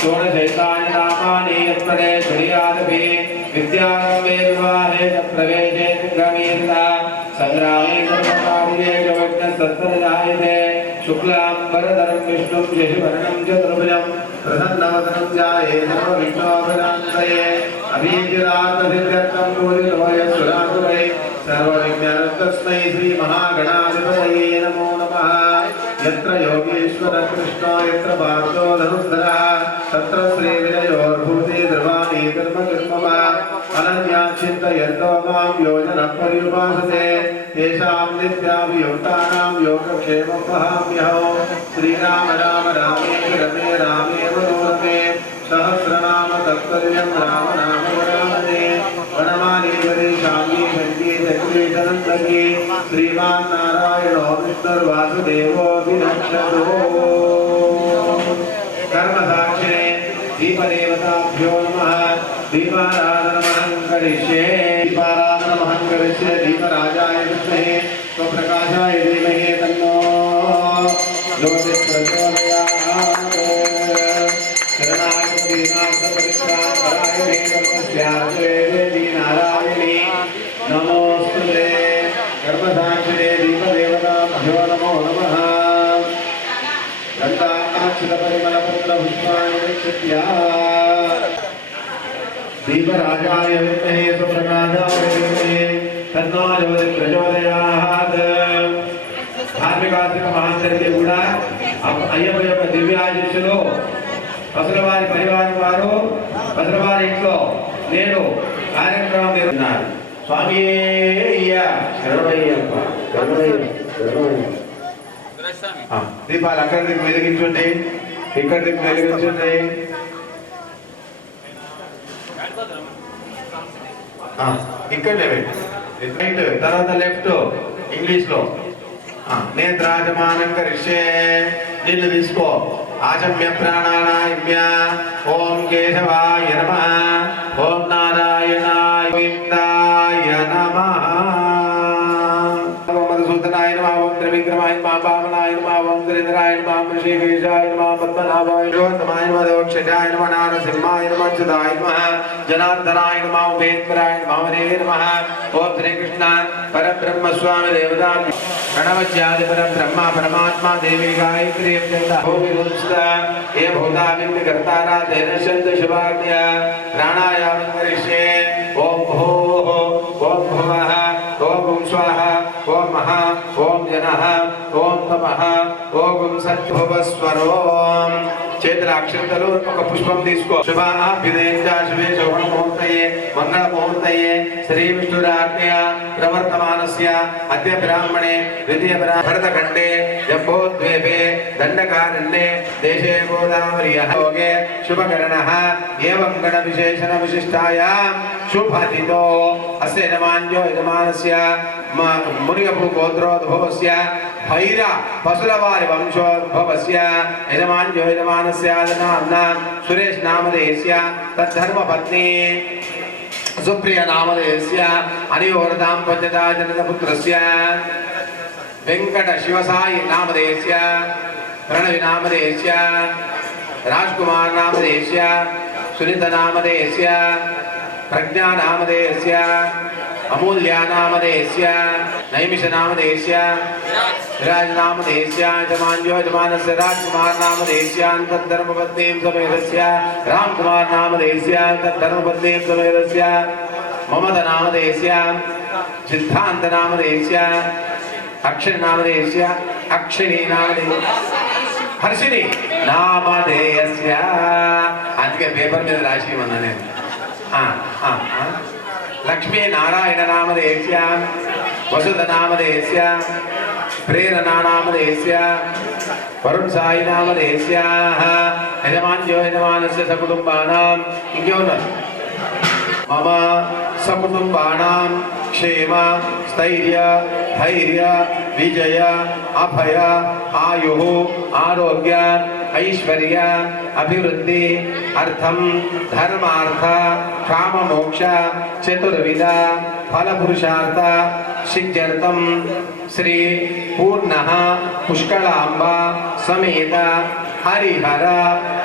षोडशैतानि नामानि यत्पदे श्रीयादपि विद्यारम्भे विवाहे च प्रवेशे गमीर्ता संग्रामे कर्मकार्ये च विघ्नस्तत्तरजायते शुक्लाम्बरधरं विष्णुं शशिवर्णं चतुर्भुजं प्रसन्नवदनं ध्यायेत् सर्वविघ्नोपशान्तये अभीतिरात्मसिद्ध्यर्थं पूजितोऽय सुरासुरै सर्वविघ्नहरस्तस्मै श्रीमहागणाधिपतये नमो नमः। यत्र योगेश्वर कृष्णो यत्र पार्थो धनुर्धरः तत्र श्रीविजयोर्भूति ध्रुवाणी कर्मकर्मवा अनन्या चिन्तयन्तो मां योजनपर्युपासते तेषां नित्याभियुक्तानां योगक्षेमं वहाम्यहं। श्रीराम राम रामेति रमे रामे मनोरमे सहस्रनाम तत्तुल्यं राम नाम वरानने वनमाली वरेशामी शङ्की चक्री चनन्दकी श्रीमान् नारायणो विष्णुर्वासुदेवो विनक्षतो। कर्मसाक्षिणे दीपदेवताभ्यो नमः। दीपाराधनमहं करिष्ये दीपाराधनमहं करिष्ये दीपराजाय विद्महे स्वप्रकाशाय धीमहि तन्नो ज्योतिप्रचोदयात्। शरणागतदीनार्थपरित्राणपराय देवस्यार्थे देवी नारायणी नमोस्तुते। कर्मसाक्षिणे दीपदेवताभ्यो नमो नमः। गन्धाक्षतपरिमलपत्रपुष्पाणि निक्षिप्य दीपराजाय विद्महे स्वप्रकाशाय धीमहि तन्नो ज्योतिप्रचोदयात्। धार्मिकार्थिक మహాందరికీ కూడా అయ్యప్ప యొక్క దివ్యాశీస్సులు పసలవారి పరివారం వారు పసలవారి ఇంట్లో నేను కార్యక్రమం నిర్వహిస్తున్నారు. స్వామి శరణమయ్యప్ప దీపాలు అక్కడ దిక్కు వెలిగించండి, ఇక్కడ దిక్కు వెలిగించండి. ఇక్కడ తర్వాత లెఫ్ట్ ఇంగ్లీష్ లో నేత్రాజమానం కరిష్యే. నిన్ను తీసుకో. ఆచమ్య ప్రాణానాయమ్య. ఓం కేశవాయ నమః. ఓం నారాయణాయ గోవిందాయ నమః. ఓం మధుసూదనాయ నమః. ఓం త్రివిక్రమాయ నమః. వామనాయ నమః. ఓం శ్రీధరాయ నమః. ఋషికేశాయ నమః. పద్మనాభాయ నమః. దోక్షజాయ నమః. నారసింహాయ నమః. చ్యుతాయ నమః. జనార్దనాయ నమః. ఉపేంద్రాయ నమః. హరే నమః. ఓం శ్రీకృష్ణ పరబ్రహ్మ స్వామి దేవతా प्रणवज्यादि परब्रह्म परमात्मा देवी गायत्री ये भूताविंद कर्तारा तेन शब्द शुभाज्ञा प्राणायाम करिष्ये। ओम भूः ओम भुवः ओम स्वाहा ओम महा ओम जनः ओम तपः ओम सत्भुवस्वरोम। చేతుల అక్షంతలు ఒక పుష్పం తీసుకో. శుభాభ్యుదయంచ శుభే శోభన ముహూర్తయే మంగళ ముహూర్తయే శ్రీ విష్ణురాజ్ఞయ ప్రవర్తమానస్య అద్య బ్రాహ్మణే ద్వితీయ భరతఖండే జంబోద్వీపే దండకారణ్యే దేశే గోదావరియః యోగే శుభకరణః ఏవం గణ విశేషణ విశిష్టాయాం శుభతితో అస్య యజమాన్యో యజమానస్య మునిగపు గోత్రోద్భవస్య భైర పశులవారి వంశోద్భవస్య యజమాన్యో యజమానస్య నామ్నాం సురేష్ నామధేయస్య తద్ధర్మపత్ని సుప్రియ నామధేయస్య అనియోరదాం పంచదా జనకపుత్రస్య వెంకట శివసాయి నామధేయస్య ప్రణవి నామధేయస్య రాజ్కుమార్ నామధేయస్య సునీత నామధేయస్య ప్రజ్ఞా నామధేయస్య अमूल्या नामधेयस्य नैमिष नामधेयस्य विराज नामधेयस्य यजमान्यो यजमानस्य राजकुमार नामधेयस्य तद्धर्मपत्नीं समेतस्य रामकुमार नामधेयस्य तद्धर्मपत्नीं समेतस्य ममता नामधेयस्य सिद्धांत नामधेयस्य अक्षर नामधेयस्य अक्षिणी नामधेयस्य हर्षिणी नामधेयस्य అందుకే పేపర్ మీద రాసి ఉన్నా నేను. लक्ष्मी नारायण नामधेयस्य वसुध नामधेयस्य प्रेरणा नामधेयस्य वरुण साई नामधेयस्य यजमान्यो यजमानस्य सकुटुम्बानां मम सकुटुम्बानां क्षेम स्थैर्य धैर्य विजय अभय आयुः आरोग्य ऐश्वर्य अभिवृद्धि अर्थम धर्मार्थ काम मोक्ष चतुर्विध फल पुरुषार्थ सिद्ध्यर्थम శ్రీ పూర్ణ పుష్కళాంబ సమేత హరిహర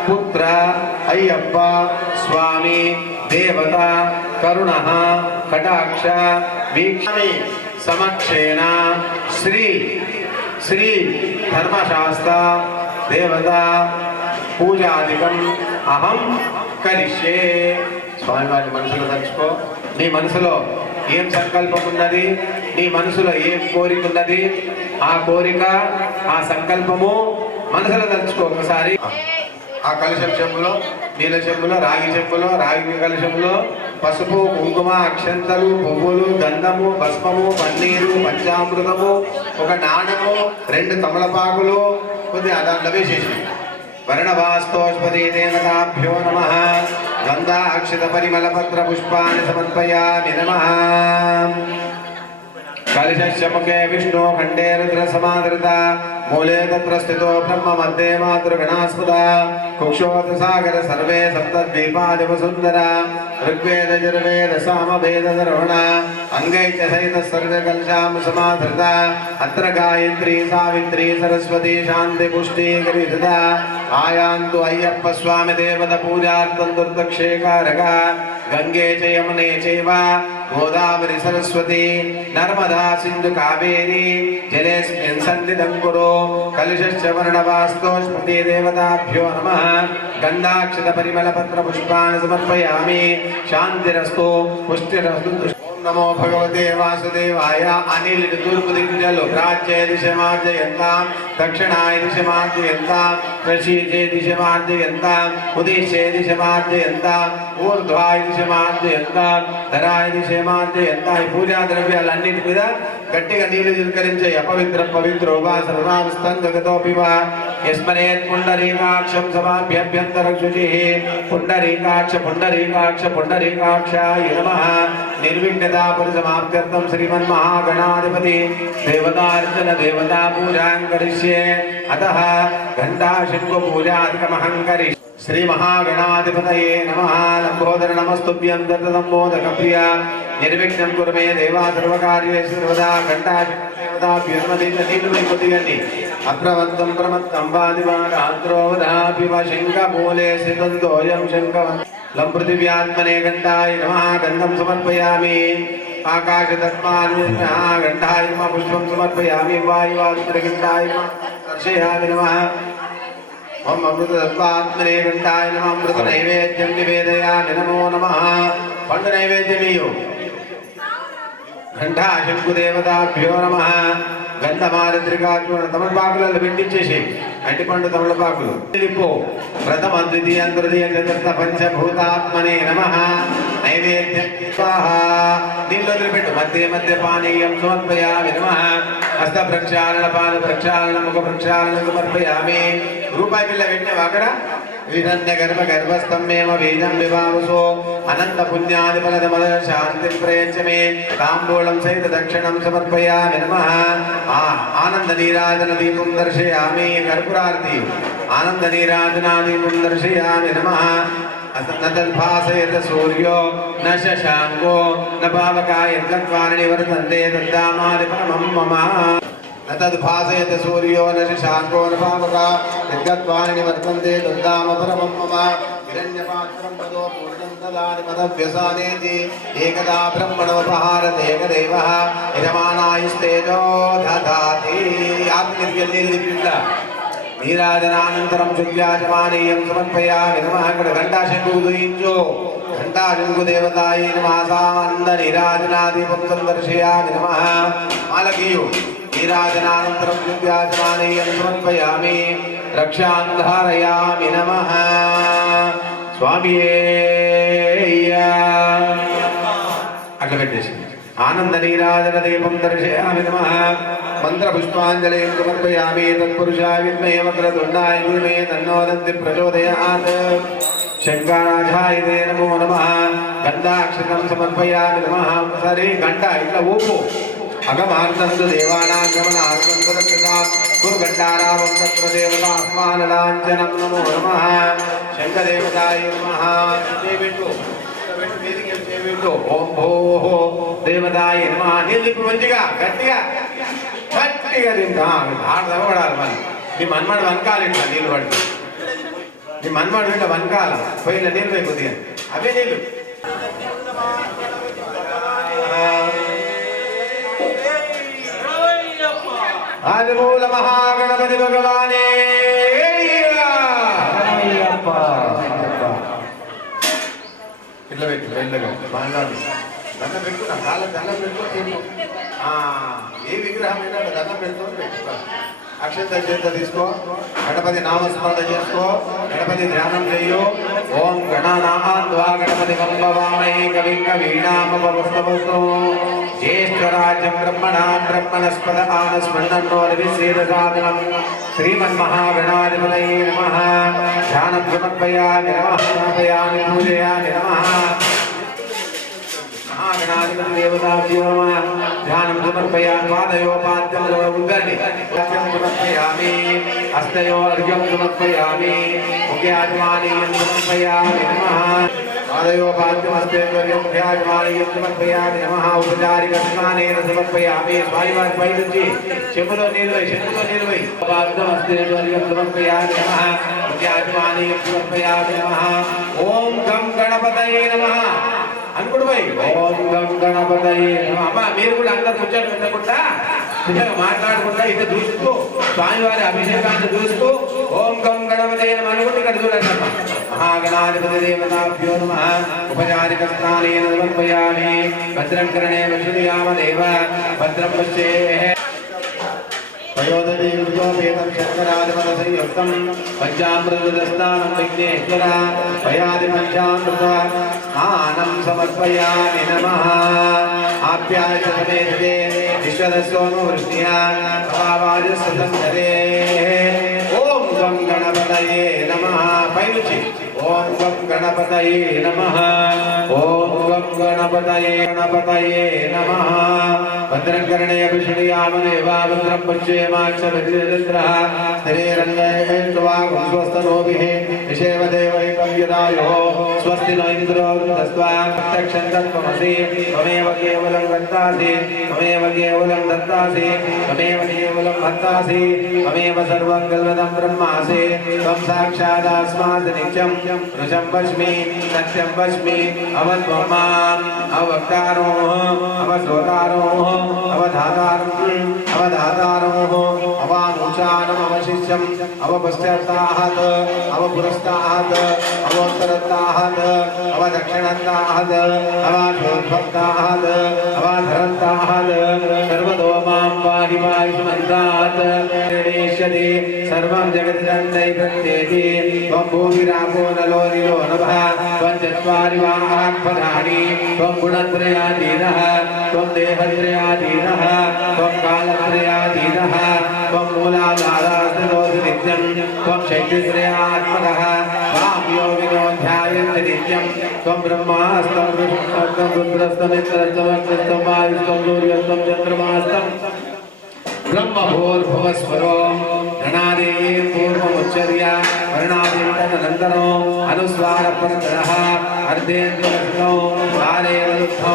పుత్ర అయ్యప్ప స్వామి దేవత కరుణ కటాక్ష వీక్షమి సమక్షేణ శ్రీ శ్రీ ధర్మశాస్త్ర దేవత పూజాదికం అహం కరిష్యే. స్వామివారి మనసులో తలుచుకో. నీ మనసులో ఏం సంకల్పం ఉన్నది, నీ మనసులో ఏం కోరిక ఉన్నది, ఆ కోరిక ఆ సంకల్పము మనసులో తలుచుకో ఒకసారి. ఆ కలశం చెంబులో, నీల చెంబులో, రాగి చెంబులో, రాగి కలశంలో పసుపు కుంకుమ అక్షంతలు పువ్వులు గంధము భస్మము పన్నీరు పంచామృతము ఒక నాణము 2 తమలపాకులు కొద్దిగా దాంట్లో వేసేసి వర్ణవాస్తోష్పతి దేవతాభ్యో నమః గంధాక్షిత పరిమళ పత్ర పుష్పాన్ని సమర్పయామి నమః. कलशस्य मुखे विष्णु खंडे रुद्र समादृता मूले तत्र स्थितो ब्रह्म मध्ये मातृगणास्पदा कुक्षोत सागर सर्वे सप्तद्वीपादिव सुंदरा ऋग्वेद यजुर्वेद सामवेद सर्वण अंगैश्च सहित सर्व कलशाम समाधृता अत्र गायत्री सावित्री सरस्वती शांति पुष्टि करिता आयान्तु अय्यप्प स्वामी देवता पूजार्थं दुर्दक्षेकारक गंगे च यमुने चैव गोदावरी सरस्वती नर्मदा सिंधु कावेरी जलेस्मिन् सन्निधं कुरु. कलशश्च वर्णवास्तोष्पति देवताभ्यो नमः गन्धाक्षत परिमल पत्र पुष्पाणि समर्पयामि. शान्तिरस्तु पुष्टिरस्तु. नमो भगवते वासुदेवाय. अनिल तूर्पु दिग्जलु प्राच्ये दिशमार्जयन्तां दक्षिणाय दिशमार्जयन्तां प्रशीचे दिशमार्जयन्तां उदिशे दिशमार्जयन्तां ऊर्ध्वाय दिशमार्जयन्तां धराय दिशमार्जयन्तां. पूजा द्रव्यालन्निंటి మీద గట్టిగా నీళ్లు చిలకరించే అపవిత్ర పవిత్రో వా సర్వాంగతోపి వా యస్మరేత్ పుండరీకాక్షం సమాభ్యభ్యంతర శుచిః. పుండరీకాక్ష పుండరీకాక్ష పుండరీకాక్షాయ నమః. నిర్విఘ్నతా పరిసమాప్త్యర్థం శ్రీమన్మహాగణాధిపతి దేవతార్చన దేవతా పూజాం కరిష్యే. అతః ఘంటాశంఖు పూజాదికమహం కరిష్యే. श्री महागणाधिपतये नमः. लंबोदर नमस्तुभ्यं दत्तमोदक प्रिया निर्विघ्नं कुरु मे देवा सर्वकार्येषु सर्वदा. घंटाशंखदेवताभ्यो नमः. नीलुमि कोटिगन्नि अप्रवत्तं प्रमत्तं वादिवारात्रोवदापि वा शंखमूले स्थितन्तोऽयं शंखवन् लंपृथिव्यात्मने घंटाय नमः. गन्धं समर्पयामि. आकाशतत्मानुष्णः घंटाय नमः. पुष्पं समर्पयामि. वायुवात्मघंटाय नमः दर्शयामि नमः. ओम अमृत तत्वात्मने घंटाय नमः. अमृत नैवेद्यं निवेदयामि नमो नमः. पंड नैवेद्यमियो घंटा शंखु देवताभ्यो नमः. गंधमारद्रिकाचूर्ण तमलपाकुలలో పెట్టించేసి అట్టిపండు తమలపాకులు లిపో ప్రథమ ద్వితీయ తృతీయ చతుర్థ పంచభూతాత్మనే నమః. నైవేద్యం స్వాహా. దీనిలో పెట్టు మధ్య మధ్య పానీయం సమర్పయామి నమః. హస్త ప్రక్షాళన పాద ప్రక్షాళన ముఖ ప్రక్షాళన సమర్పయామి. రూపాయి బిళ్ళ పెట్టినవా అక్కడ? విధన్య గర్భ గర్భస్థమేమ వీజం వివావసో అనంత పుణ్యాది ఫలదమద శాంతిం ప్రయచ్చమే. తాంబూలం సహిత దక్షిణం సమర్పయామి నమః. ఆనంద నీరాజన దీపం దర్శయామి. కర్పూరార్తి ఆనంద నీరాజనా దీపం దర్శయామి నమః. न तद्भासयत सूर्यो न शशांको न पावकाय यद्वानि वर्तन्ते तद्धामादि परमं मम. न तद्भासयत सूर्यो न शशांको न पावका यद्वानि वर्तन्ते तद्धाम परमं मम. हिरण्यपात्रं पदो पूर्णं ददाति मदव्यसानेति एकदा ब्रह्मणोपहारते एकदेवः यजमानायस्तेजो ददाति. आत्मनिर्गल्यल्लिपिल्ल నీరాజనానంతరం శుద్ధ్యాచమానీయం సమర్పయామి నమః. ఇక్కడ ఘంటాశంఖు ఉదయించు. ఘంటాశంఖు దేవతాయ నమః. సానంద నీరాజనాదీపం సందర్శయామి నమః. మాలకీయు నీరాజనానంతరం శుద్ధ్యాచమానీయం సమర్పయామి. రక్షాంధారయామి నమః. స్వామియే అట్లా పెట్టేసి ఆనంద నీరాజన దీపం దర్శయామి నమః. मंत्र पुष्पांजलि समर्पयामि. तत्पुरुषाय विद्महे वक्रतुंडाय धीमहि तन्नो दन्ति प्रचोदयात्. शंकराचार्य नमो नमः. गंधाक्षतं समर्पयामि नमः. सरे घंटा इट्ला ऊपु अगमार्तंतु देवानां गमनार्थं सुरक्षितां गुरु घंटारावं तत्र देवतात्मानलाञ्छनं नमो नमः. शंकरदेवताय नमः. देविटु देविटु ओम भो देवताय नमः. निल्लिपि मंचिगा गट्टिगा గట్టిగా తింటా ఆడ తగబడాలి మళ్ళీ నీ మన్మాడు వనకాలి ఇట్లా నీళ్ళు పడి నీ మన్మాడు ఇట్లా వనకాల పోయిన నీళ్ళు పోయి కొద్దిగా అవే నీళ్ళు ఆదిమూల మహాగణపతి భగవానే ఇట్లా పెట్టు వెళ్ళగా బాగా దండం పెట్టుకున్నా కాళ్ళ దండం పెట్టుకో ఏ విగ్రహం అయినా దండం పెట్టుకొని పెట్టుకో అక్షంత చేత తీసుకో గణపతి నామస్మరణ చేసుకో గణపతి ధ్యానం చెయ్యో ఓం గణనాద్వా గణపతి వంభవామై కవిం కవీనామవస్తవస్తు జ్యేష్ఠరాజ్యం బ్రహ్మణా బ్రహ్మణస్పద ఆనస్మన్నోర్విశ్రేదసాదనం శ్రీమన్మహాగణాధిపతయే నమః ధ్యానం సమర్పయామి నమః సమర్పయామి పూజయామి నమః महागणाधिपति देवताभ्यो नमः ध्यानं समर्पयामि पादयोपाद्यं उद्गर्णि वाक्यं समर्पयामि हस्तयो अर्घ्यं समर्पयामि मुख्याजमानीयं समर्पयामि नमः पादयोपाद्यं हस्तेन्द्वर्यं मुख्याजमानीयं समर्पयामि नमः उपचारिकस्नानेन समर्पयामि स्वामिवारि पैरुचि చెంబులో నీళ్ళు వేయి పాద్యం హస్తేन्द्वर्यं समर्पयामि नमः मुख्याजमानीयं समर्पयामि नमः ఓం గం గణపతయే నమః అనుకుడు పోయి ఓం గం గణపతయే అమ్మ మీరు కూడా అందరు ముచ్చట్లు పెట్టకుండా నిజంగా మాట్లాడుకుంటా ఇటు చూస్తూ స్వామివారి అభిషేకాన్ని చూస్తూ ఓం గం గణపతయే నమః అనుకుంటే ఇక్కడ చూడండి అమ్మ మహాగణాధిపతి దేవతాభ్యో నమః ఉపచారిక స్నానేన సమర్పయామి భద్రం కరణే విష్ణుయామ దేవ భద్రం పశ్యేః పయోదతి విద్యోపేతం శంకరాధిపతసంయుక్తం పంచామృతదస్తానం విఘ్నేశ్వర పయాది పంచామృత స్నానం సమర్పయామి నమః ఆప్యాయ సమేతే విశ్వదస్సోను వృష్ణ్యా భావాజస్సంధరే ఓం గం గణపతయే నమః పైనుచి ఓం గం గణపతయే నమః ఓం గం గణపతయే నమః భద్రం కరణే విష్ణుయామ దేవా భద్రం పశ్యేమాక్షరద్రః స్థిరేరంగైర్వాగం స్వస్తనోభిః విషేవ దేవైకం యదాయో స్వస్తి న ఇంద్రో వృద్ధస్వా ప్రత్యక్షంతత్వమసి త్వమేవ కేవలం దత్తాసి త్వమేవ కేవలం దత్తాసి త్వమేవ కేవలం భక్తాసి త్వమేవ సర్వం కల్వదం బ్రహ్మాసి త్వం సాక్షాదాస్మాద్ నిత్యం ఋషం వస్మి సత్యం వస్మి అవత్వం మాం అవక్తారో అవశ్రోతారో అవధాతారో అవానుచానం అవశిష్యం అవపశ్చాత్తాహత్ అవపురస్తాహత్ అవోత్తరస్తాహత్ అవదక్షిణస్తాహత్ అవాధోద్భక్తాహత్ అవాధరంతాహత్ సర్వతో మాం పాహి పాహి సుమంతాత్ గణేష్యతి సర్వం జగద్దండై ప్రత్యేతి త్వం భూమిరాపో నలో నిలో నభః త్వం చత్వారి వాహనాత్పదాని త్వం గుణత్రయాధీనః త్వం దేహత్రయాధీనః త్వం కాలత్రయాధీనః త్వం మూలాధారాస్తిదోసి నిత్యం త్వం శక్తిత్రయాత్మకః త్వాం యోగినో ధ్యాయంతి నిత్యం త్వం బ్రహ్మాస్తం విష్ణుస్తం రుద్రస్తమిత్రస్తమగ్నిస్తం వాయుస్తం సూర్యస్తం చంద్రమాస్తం బ్రహ్మభూర్భువస్వరో గణాదే పూర్వముచ్చర్య వర్ణాదింతనంతరో అనుస్వారపరతరః అర్ధేంద్రస్తో సారేవలుప్తో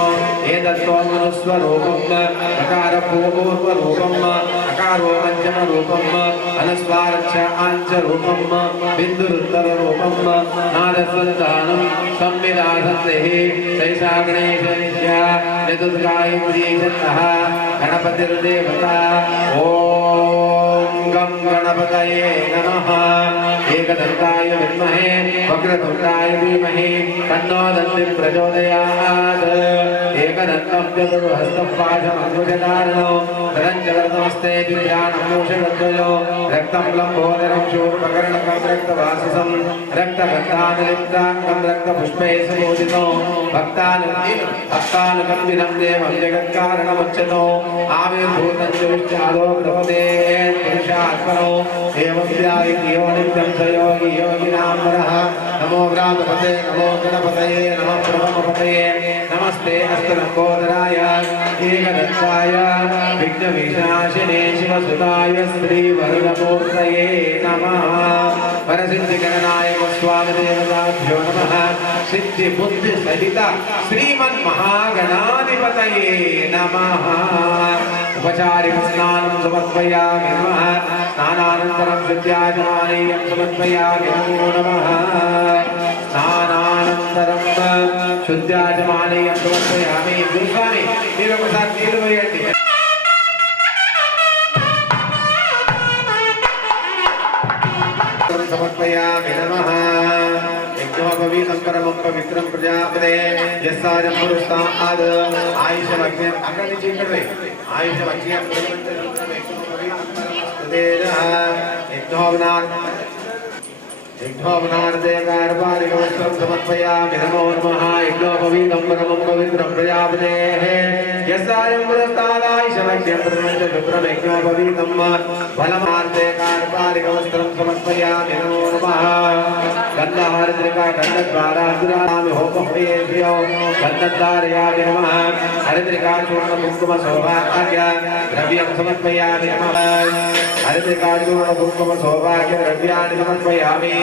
ఏతత్వం అనుస్వరూపం అకార పూర్వరూపం అకారో మధ్యమ రూపం అనుస్వారచ్చ ఆంచ రూపం బిందురుత్తర రూపం నాదస్వదానం సంవిదాసందేః సైషా గణేశస్య చతుర్గాయత్రీశతః గణపతిర్దేవతా ఓం గం గణపతయే నమః ఏకదంతాయ విద్మహే వక్రతుండాయ ధీమహి తన్నో దంతి ప్రచోదయాత్ ఏకదంతం చతుర్హస్తం పాశమంకుశధారణో ధనంచలనమస్తే దివ్యానమూషగద్వయో రక్తం లంబోదరం శూర్పకర్ణకం రక్తవాససం రక్తగంధానలిప్తాంగం రక్తపుష్పై సమోదితో భక్తానుకంబినం దేవం జగత్కారణముచ్యతో ఆవిర్భూతం చుష్టాదో గృహదే పురుషాత్మనో ఏవం ధ్యాయిత్యో నిత్యం సయోగి యోగినాంబరః నమో వ్రాతపతే నమో గణపతయే నమః బ్రహ్మపతయే నమస్తే అస్తలంబోదరాయ ఏకదంతాయ విఘ్నవినాశినే శివసుతాయ శ్రీవరుణమూర్తయే నమః వరసిద్ధిగణనాయక స్వామి దేవతాభ్యో నమః సిద్ధి బుద్ధి సహిత శ్రీమన్మహాగణాధిపతయే నమః उपचारिकस्नानं समर्पयामि नमः स्नानानन्तरं शुद्ध्याचमानीयं समर्पयामि नमो नमः स्नानानन्तरं शुद्ध्याचमानीयं समर्पयामि गुरुस्वामी మీరు ఒకసారి నీళ్ళు పోయండి समर्पयामि नमः यज्ञोपवीतं परमं पवित्रं प्रजापते यस्साजं पुरुस्ताद् आयुषमग्निम् अక్కడ నుంచి ఇక్కడ आयुषमग्निं यज्ञोपनार्देकारपालिकवस्त्रं समर्पयामि नमो नमः यज्ञोपवीतं परमं पवित्रं प्रजापतेः यस्सायं पुरस्ताद् आयुषमग्निं शुभ्रं यज्ञोपवीतं फलमार्देकारपालिकवस्त्रं समर्पयामि नमो नमः गन्धहरिद्रिका गन्धद्वाराग्रामि होमहव्येभ्यो गन्धद्वारयामि नमः हरिद्रिका चूर्ण कुङ्कुम सौभाग्य द्रव्यं समर्पयामि नमः हरिद्रिका चूर्ण कुङ्कुम सौभाग्य द्रव्याणि समर्पयामि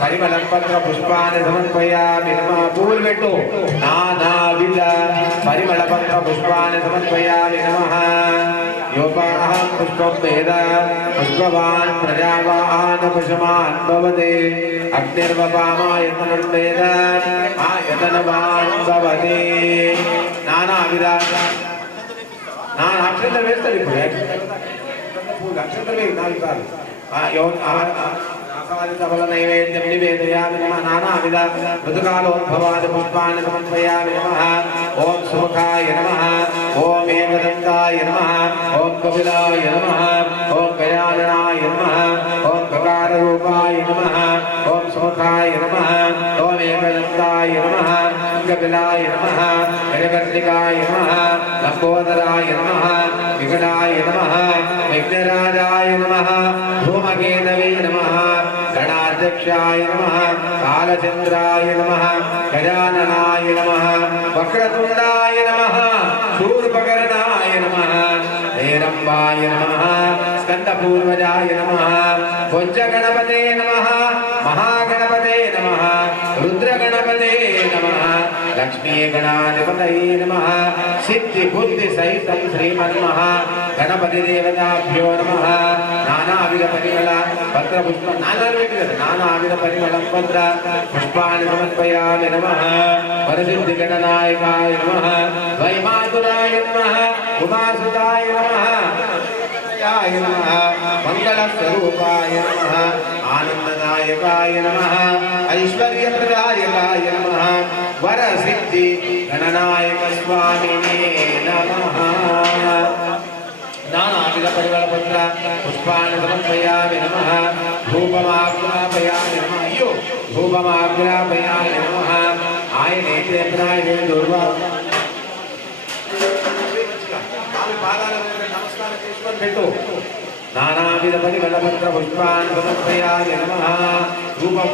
परिमलं पत्र पुष्पाणि समर्पयामि नमः पूर्वेट्टु नानाविध परिमल पत्र पुष्पाणि समर्पयामि नमः योपाहं पुष्पं वेद पुष्पवान् प्रजावान् पशुमान् भवते अग्निर्वपामायतनं वेद आयतनवान् भवते नानाविध अक्षर వేస్తారు ఇప్పుడు అక్షర सबल नैवेद्यं निवेदयामि नमः नानाविध मृदुकालोद्भवादि पुष्पाणि समर्पयामि नमः ओम सुमुखाय नमः ओम एकदन्ताय नमः ओम कपिलाय नमः ओम गजाननाय नमः ओम गकाररूपाय नमः ओम सुमुखाय नमः ओम एकदन्ताय नमः कपिलाय नमः गजकर्णिकाय नमः लंबोदराय नमः विकटाय नमः विघ्नराजाय नमः धूमकेतवे नमः गणाध्यक्षाय नमः कालचंद्राय नमः गजाननाय नमः वक्रतुंडाय नमः शूर्पकर्णाय नमः हेरंबाय नमः स्कंदपूर्वजाय नमः भुजगणपते नमः महागणपते नमः रुद्रगणपते नमः लक्ष्मी गणाधिपतये नमः सिद्धि बुद्धि सहितं श्रीमन्मः गणपति देवताभ्यो नमः नानाविध परिमल पत्र पुष्प नानाविध परिमलं पत्र पुष्पाणि समर्पयामि नमः वरसिद्धि गणनायकाय नमः वैमातुराय नमः उमासुताय नमः नमः मंगलस्वरूपाय नमः आनंददायकाय नमः ऐश्वर्यप्रदायकाय नमः वरसिद्धि गणनायक स्वामिने नमः नानाविध परिमलपत्र पुष्पाणि समर्पयामि नमः धूपमाग्रापयामि नमः अय्यो धूपमाग्रापयामि नमः आयनेते प्रायणे दुर्वा नानाविध परिमलपत्र पुष्पाणि समर्पयामि नमः धूपं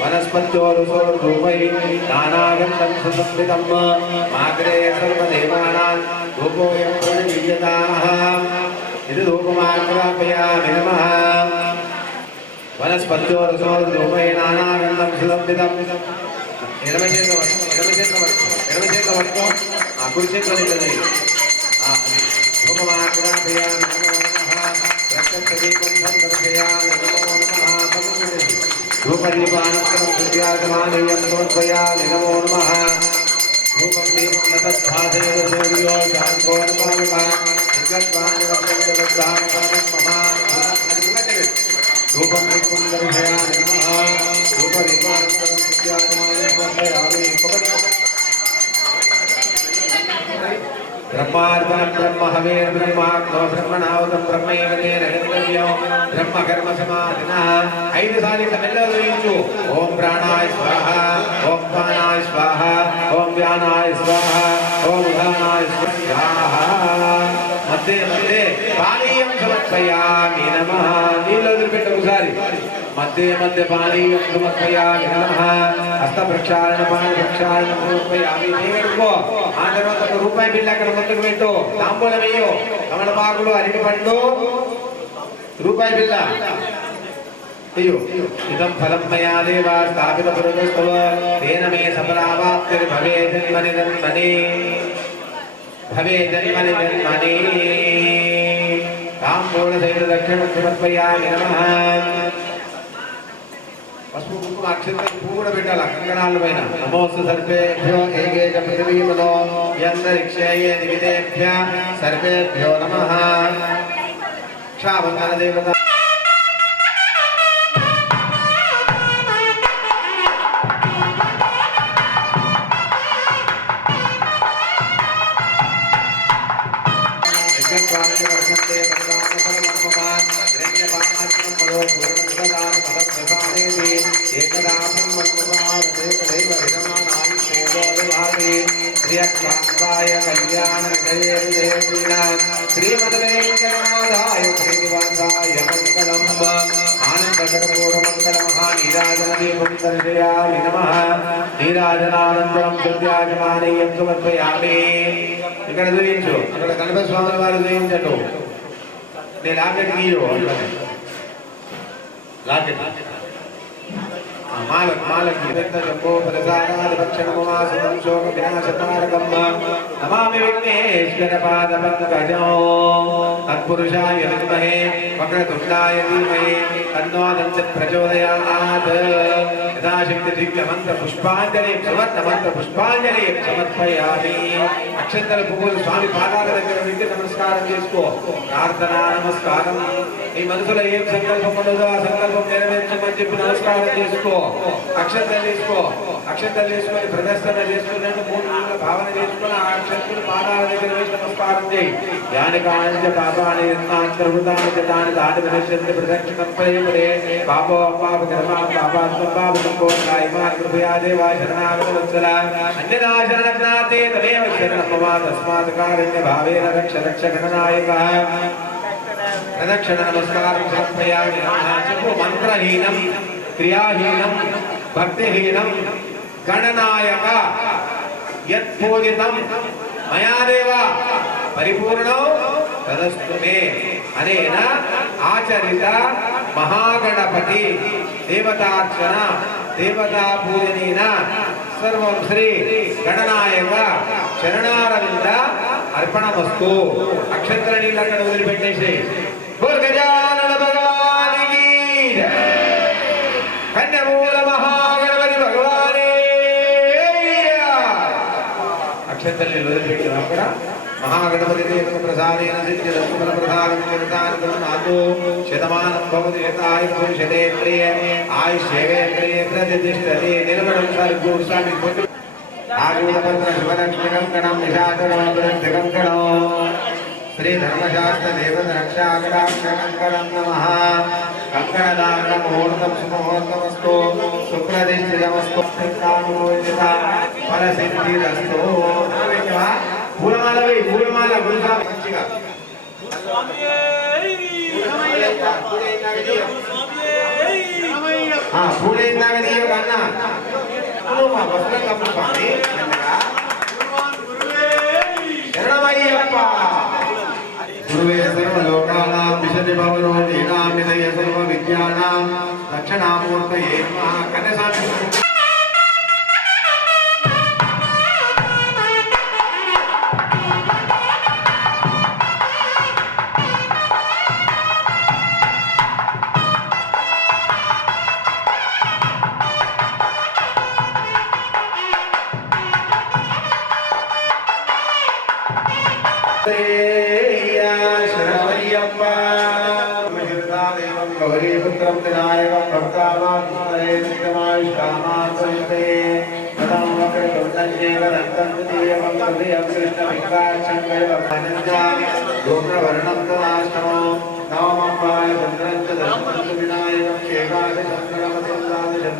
वनस्पत्योरुसोर्धूपैः नानागन्धं सुसंस्कृतं माग्रे सर्वदेवानां धूपोऽयं प्रणीयताः इति धूपमाग्रापयामि नमः वनस्पत्योरुसोर्धूपैः नानागन्धं सुसंस्कृतं ఎడమచేత కుడి చేతిలో నిలది धूपमाग्रापयामि धूपदीपानन्तरं विद्यागमानीयं समर्पयामि नमो नमः धूपं दीपं न तद्भासयति सूर्यो शान्तो नमः धूपं दीपं दर्शयामि नमः धूपदीपानन्तरं विद्यागमानीयं समर्पयामि ब्रह्मार्पणं ब्रह्म हवेर् ब्रह्माग्नो ब्रह्मणाहुतं ब्रह्मैव तेन गन्तव्यं ब्रह्म कर्म समाधिनः ऐదు సార్లు మెల్లగా చూయించు ఓం ప్రాణాయ స్వాహ ఓం ప్రాణాయ స్వాహ ఓం వ్యానాయ స్వాహ ఓం ఉదానాయ స్వాహ మధ్య మధ్య పానీయం సమర్పయామి నమః నీళ్ళు వదిలిపెట్టు ఒకసారి మధ్య మధ్య పానీయం సమర్పయామి నమః హస్త ప్రక్షాళన పాద ప్రక్షాళన సమర్పయామి నీవెట్టుకో ఆ తర్వాత ఒక రూపాయి బిళ్ళ అక్కడ ముందుకు పెట్టు తాంబూలం వేయు కమలపాకులు అరటి పండ్లు రూపాయి బిళ్ళ అయ్యో ఇదం ఫలం మయా దేవ స్థాపిత పురుషస్తవ తేన మే సఫలావాప్తిర్భవేత్ జన్మని జన్మని भवे जन्मनि जन्मनि ताम्बूलसहित दक्षिणं समर्पयामि नमः पशु कुंकुम अक्षत पूर्ण बेटाला कंकणाल पైన नमोस्तु सर्वेभ्यो एकेच पृथिवीमनो यन्तरिक्षे ये दिवितेभ्यः सर्वेभ्यो नमः क्षावन्दन देवता నీరాజనానందరం సత్యాగమానీయం సమర్పయామి ఇక్కడ చూయించు అక్కడ గణపతి స్వామి వారు చూయించటు నేను లాకెట్ గీయు లాకెట్ మాలక్ మాలక్ జంబో ప్రసాదాది భక్షణమాసనం శోక వినాశతారకం నమామి విఘ్నేశ్వర పాద పంకజం తత్పురుషాయ విద్మహే వక్రతుండాయ ధీమహి తన్నో దంత ప్రచోదయాత్ యథాశక్తి దివ్య మంత్ర పుష్పాంజలి సువర్ణ మంత్ర పుష్పాంజలి సమర్పయామి అక్షంతల పువ్వులు స్వామి పాదాల దగ్గర పెట్టి నమస్కారం చేసుకో ప్రార్థన నమస్కారం ఈ మనసులో ఏం సంకల్పం ఉండదో ఆ సంకల్పం నెరవేర్చమని చెప్పి నమస్కారం చేసుకో అక్షంతలు తీసుకో అక్షంతలు తీసుకొని ప్రదర్శన చేసుకున్నట్టు 3 నిమిషాల భావన చేసుకుని ఆ అక్షంతలు పాదాల దగ్గర వేసి నమస్కారం చేయి యాని కాంచ పాపాని అంతర్భూతాని దాని దాని ప్రదర్శన ప్రదక్షిణం పయమరే పాపో పాప కర్మ పాపాత్మ పాప సంకోచాయమా కృపయా దేవా శరణాగత వత్సల అన్యదా శరణజ్ఞాతే తదేవ శరణం మమ తస్మాత్ కారుణ్య భావేన రక్ష రక్ష గణనాయక ప్రదక్షిణ నమస్కారం సమర్పయామి చెప్పు మంత్రహీనం క్రియాహీనం భక్తిహీనం గణనాయక యత్ పూజితం మయా దేవ పరిపూర్ణం తదస్తు మే అనేన ఆచరిత మహాగణపతి దేవతార్చన దేవతా పూజనేన సర్వం శ్రీ గణనాయక చరణారవింద అర్పణమస్తు అక్షంతర నీళ్ళు అక్కడ వదిలిపెట్టేసి గజానన భగవానికి కన్యమూల మహాగణపతి భగవానే అక్షంతర నీళ్ళు వదిలిపెట్టిన అక్కడ మహాగణపతి దేవ ప్రసాదేన సిద్ధి దర్శన ప్రసాదం నిర్ధారితం నాతో శతమానం భవతి శతాయ పురుషేంద్రియ ఆయుష్యేంద్రియ ప్రతిష్ఠతే నిలబడం సార్ గోస్వామి ఆజూడపత్ర శివలక్ష్మి కంకణం నిషాచరం కంకణం శ్రీ ధర్మశాస్త్ర దేవత రక్షాకటాక్ష కంకణం నమః కంకణదాన ముహూర్తం సుముహూర్తమస్తు సుప్రతిష్ఠితమస్తు కామోజిత ఫలసిద్ధిరస్తు పూలమాల వేయి పూలమాల గురుస్వామి మంచిగా పూలైందాక తీయ కన్నా వస్త్రం కప్పు స్వామి శరణమయ్యప్ప గురువే సర్వలోకానాం విశతి భవనో దీనాం నిధయ సర్వ విద్యానాం దక్షిణామూర్తయే నమః కన్యస్వామి गौरीपुत्रं विनायकं भक्तावान्मायुष्कामात्मयुते ततं वक्रतुण्डन्येकदन्तं द्वितीयं तृतीयं कृष्णपिङ्गाक्षं वैवभानञ्जामि धूम्रवर्णं तदाष्टमो नवमं वायुपुत्रं च दशमं च विनायकं एकादशं गणपतिं द्वादशं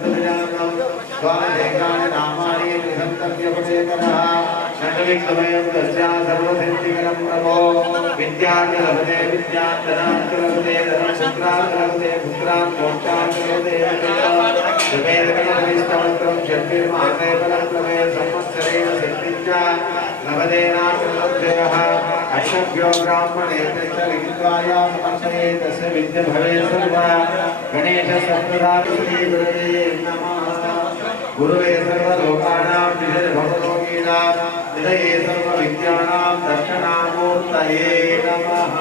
द्वादशेकानि नामानि त्रिसप्तम्यपदेकरः षड्विक्रमयं तस्या सर्वसिद्धिकरं प्रभो विद्यार्थलभते विद्यार्थनार्थलभते धनपुत्रार्थलभते पुत्रान् मोक्षार्थलभते सुमेधगणपतिस्तमन्त्रं षड्भिर्मासे फलक्रमे संवत्सरेण सिद्धिञ्च लभतेनार्थलभ्यः अक्षभ्यो ब्राह्मणेभ्यश्च लिखित्वाया समर्पये तस्य विद्या भवेत् सर्वा गणेशसप्तदाति श्रीगुरवे नमः गुरुवे सर्वलोकानां विजयभवलोकेन निधये सर्वविद्यानां दर्शनामूर्तये नमः।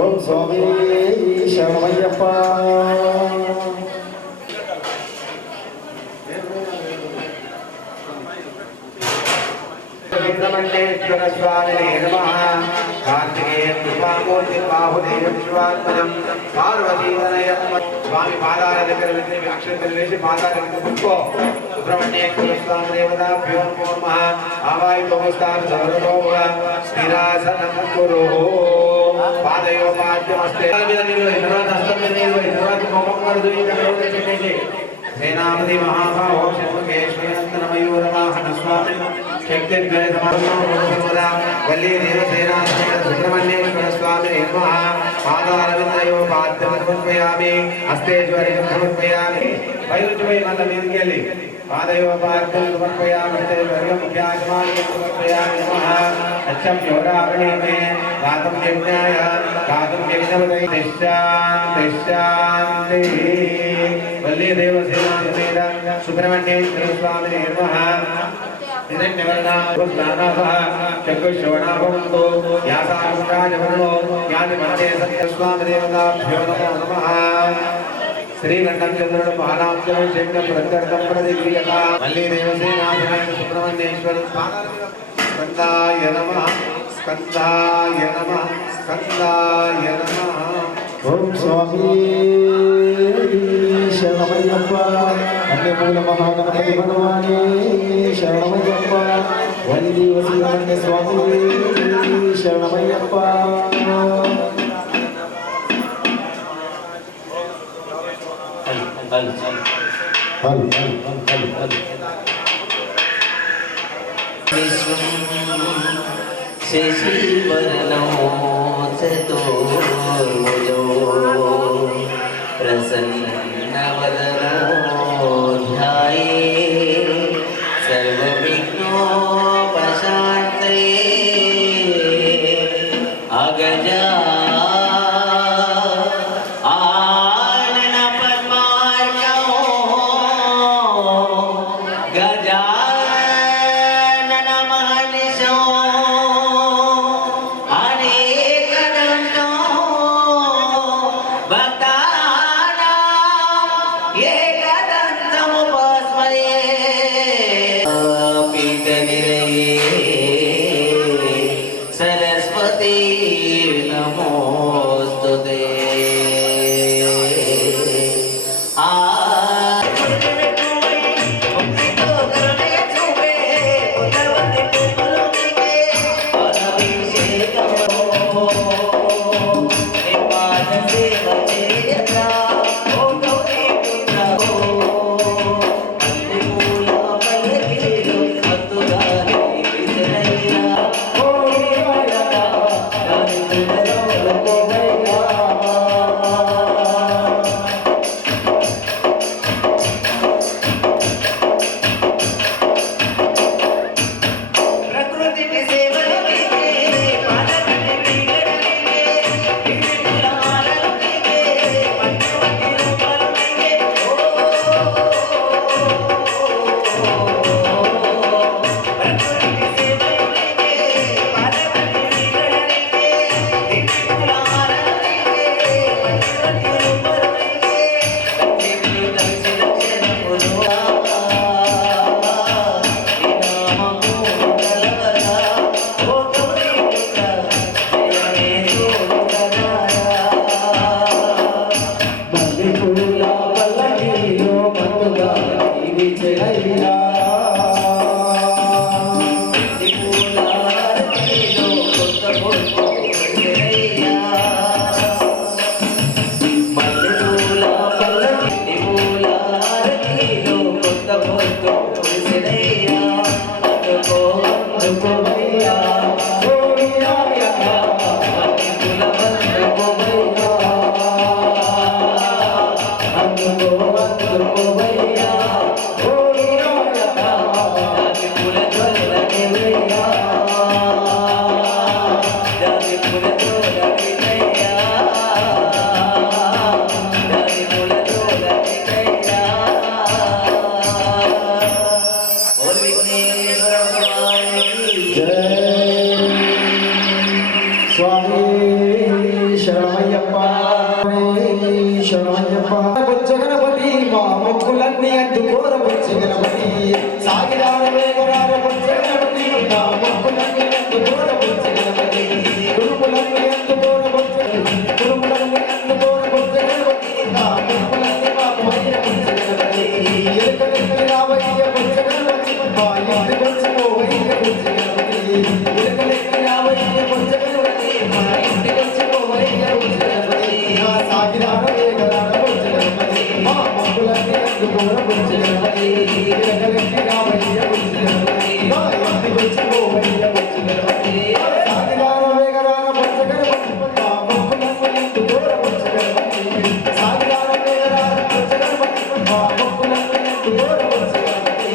ओम स्वामी शरणमय्यप्पा सुब्रह्मण्येश्वर स्वामिने नमः। कार्तिकेय कृपामूर्ति बाहुदेव विश्वात्मजं पार्वतीतनयं स्वामी पादाల దగ్గర అక్షంతలు వేసి పాదాల దగ్గర కూర్చో। సుబ్రహ్మణ్యేశ్వర స్వామి దేవతాభ్యో నమః। ఆవాయుతోస్తాం సర్వతోముఖ స్థిరాసనం కురు। పాదయోపాద్యమస్తే మీద నిలవ తర్వాత హస్తం మీద నిలవ తర్వాత ముఖం కడుదు ఇక్కడ పెట్టేసి సేనాపతి మహాభావో శర్మకేశ్వరంతన మయూరవాహన స్వామి శక్తిద్వయ సమర్పణ వల్లీ దేవసేనా సుబ్రహ్మణ్యేశ్వర స్వామి నమః। పాదారవిందయోపాద్యం సమర్పయామి హస్తేశ్వరి సమర్పయామి పైరుచిపై మళ్ళీ మీదకి వెళ్ళి పాదయోపాద్యం సమర్పయామి హస్తేశ్వరి ముఖ్యాజమాని సమర్పయామి నమః। అచ్చం యోగావరణే గాతం యజ్ఞాయ గాతం యజ్ఞవదై నిశ్శాంతి వల్లీ దేవసేనా సమేత సుబ్రహ్మణ్యేశ్వర స్వామి నమః। చక్షుశ్రవణాభవంతో యాసారాజవరణో జ్ఞానిమతే సత్యస్వామి దేవతాభ్యో నమో నమః। శ్రీకంఠం చంద్రుడు మహానాంజనం శంకం ప్రత్యర్థం ప్రతిక్రియత వల్లీ దేవసేనాధినాథ సుబ్రహ్మణ్యేశ్వర స్కందాయ నమః స్కందాయ నమః స్కందాయ నమః। ओम स्वामी शरणमय्यप्पा अन्यमूल महागणपति भगवाने शरणमय्यप्पा वल्ली वसीवन्य स्वामी शरणमय्यप्पा। शशिवर्णो चतुर्भुजो प्रसन्नवदनो ध्याये सर्वविघ्नोपशान्तये अगजा పూల పల్లకిలో మత్తుగా ఇవి చెలయ్యా స్వామి శరణమయ్యప్ప శరణమయ్యప్ప బొజ్జ గణపతి మా మొక్కులన్నీ అందుకోర బొజ్జ గణపతి సాగిరార వేగరార బొజ్జ గణపతి మా మొక్కులన్నీ అందుకోర బొజ్జ గణపతి కురుములన్నీ అందుకోర బొజ్జ కురుములన్నీ అందుకోర బొజ్జ గణపతి మా మొక్కులన్నీ మాకు మైన బొజ్జ గణపతి ఎలకలెక్కలి రావయ్య బొజ్జ గణపతి మా ఇంటి బొజ్జ పోవయ్య బొజ్జ గణపతి ఎలకలెక్కలి రావయ్య బొజ్జ గణపతి మా ఇంటి బొజ్జ పోవయ్య బొజ్జ గణపతి మా సాగిరార వేగరార బొజ్జ గణపతి మా మొక్కులన్నీ అందుకోర బొజ్జ గణపతి ఎలకలెక్కలి రావయ్య బొజ్జ గణపతి మా ఇంటి బొజ్జ పోవయ్య బొజ్జ గణపతి సాగిరార వేగరార బొజ్జ గణపతి మా మొక్కులన్నీ అందుకోర బొజ్జ గణపతి సాగిరార వేగరార బొజ్జ గణపతి మా మొక్కులన్నీ అందుకోర బొజ్జ గణపతి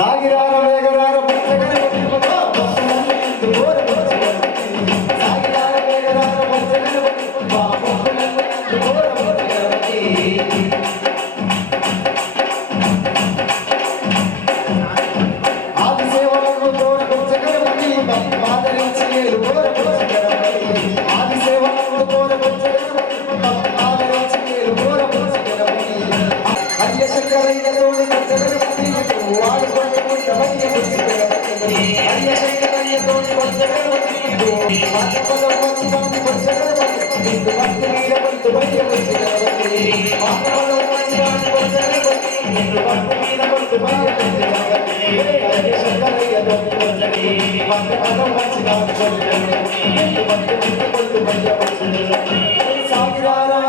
సాగిరార వేగరార బొజ్జ గణపతి మా మొక్కులన్నీ అందుకోర బొజ్జ గణపతి సాగిరార వేగరార బొజ్జ గణపతి మా మొక్కులన్నీ అందుకోర బొజ్జ గణపతి ఆది సేవలను కోర బొజ్జ గణపతి ఆదరించి ఏలుకోర బొజ్జ గణపతి ఆది సేవలను కోర బొజ్జ గణపతి ఆదరించి ఏలుకోర బొజ్జ గణపతి అయ్య శంకరయ్యతోని బొజ్జ గణపతి వాడుకొని పుట్టమయ్య బొజ్జ గణపతి అయ్య శంకరయ్యతోని బొజ్జ గణపతి మానవలో మంచివాని బొజ్జ గణపతి నిన్ను భక్తి మీద పొందుమయ్య బొజ్జ గణపతి మానవలో మంచివాని బొజ్జ గణపతి నిన్ను భక్తి మీద పొందుమయ్య బొజ్జ గణపతి అయ్య శంకరయ్యతోని బొజ్జ గణపతి మానవలో మంచివాని బొజ్జ గణపతి నిన్ను భక్తి మీద పొందుమయ్య బొజ్జ గణపతి సాగిరారా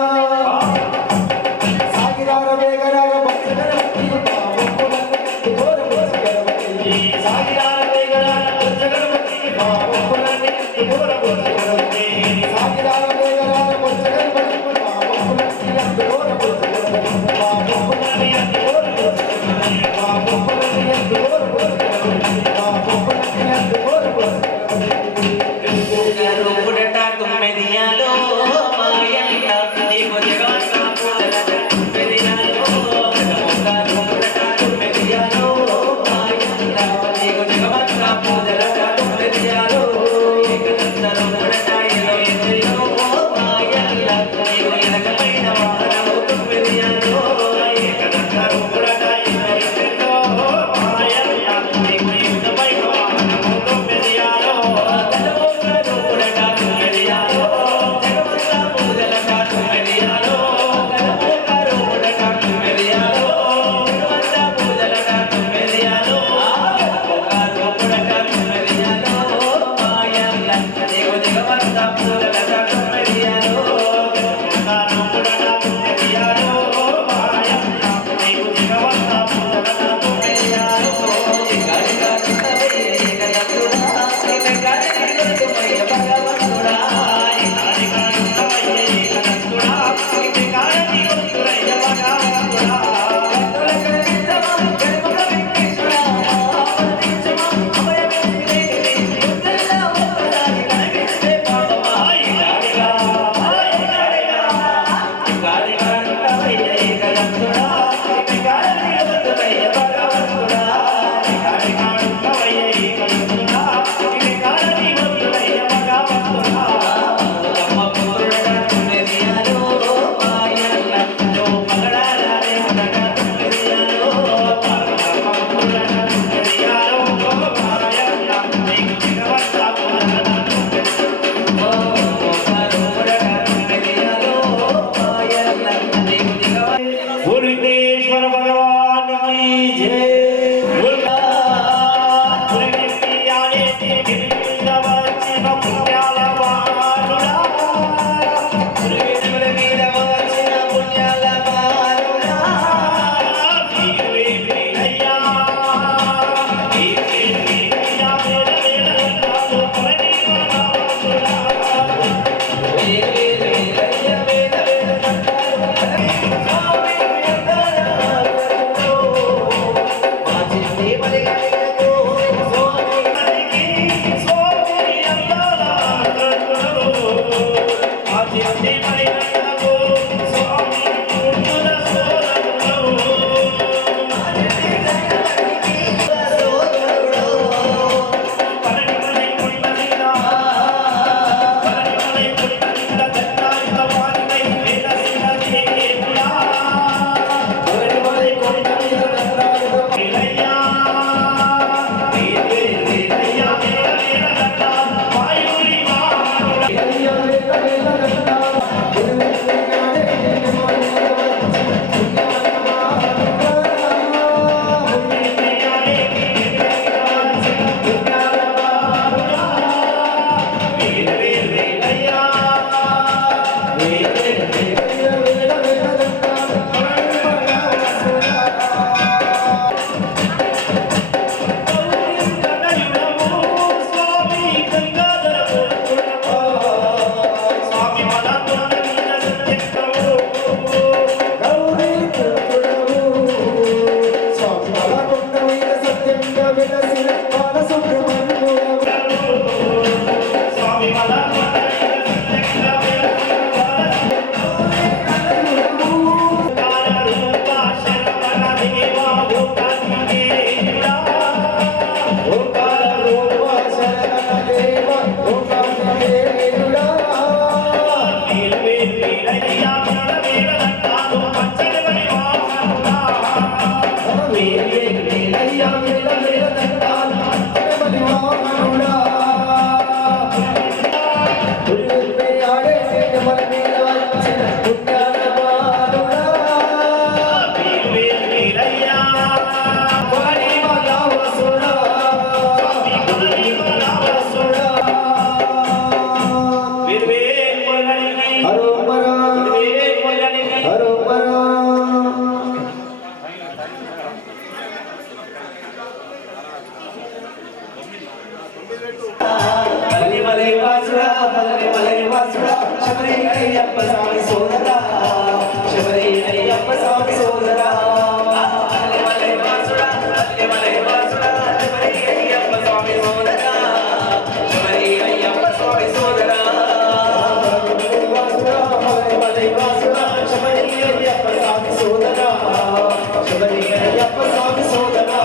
సాగిరార వేగరార బొజ్జ గణపతి మా మొక్కులన్నీ అందుకోర బొజ్జ గణపతి సాగిరార వేగరార బొజ్జ గణపతి మా మొక్కులన్నీ అందుకోర బొజ్జ గణపతి సాగిరార వేగరార బొజ్జ గణపతి మా మొక్కులన్నీ అందుకోర బొజ్జ గణపతి మా మొక్కులన్నీ అందుకోర బొజ్జ గణపతి మా మొక్కులన్నీ అందుకోర బొజ్జ గణపతి మా మొక్కులన్నీ అందుకోర బొజ్జ గణపతి పుడట తుమ్మెదియాలో మాయన్న మలై వాసుడా శబరి అయ్యప్ప స్వామి సోదరా శబరి అయ్యప్ప స్వామి సోదరా మలై వాసుడా శబరి అయ్యప్ప స్వామి సోదరా శబరి అయ్యప్ప స్వామి సోదరా మలై వాసుడా శబరి అయ్యప్ప స్వామి సోదరా శబరి అయ్యప్ప స్వామి సోదరా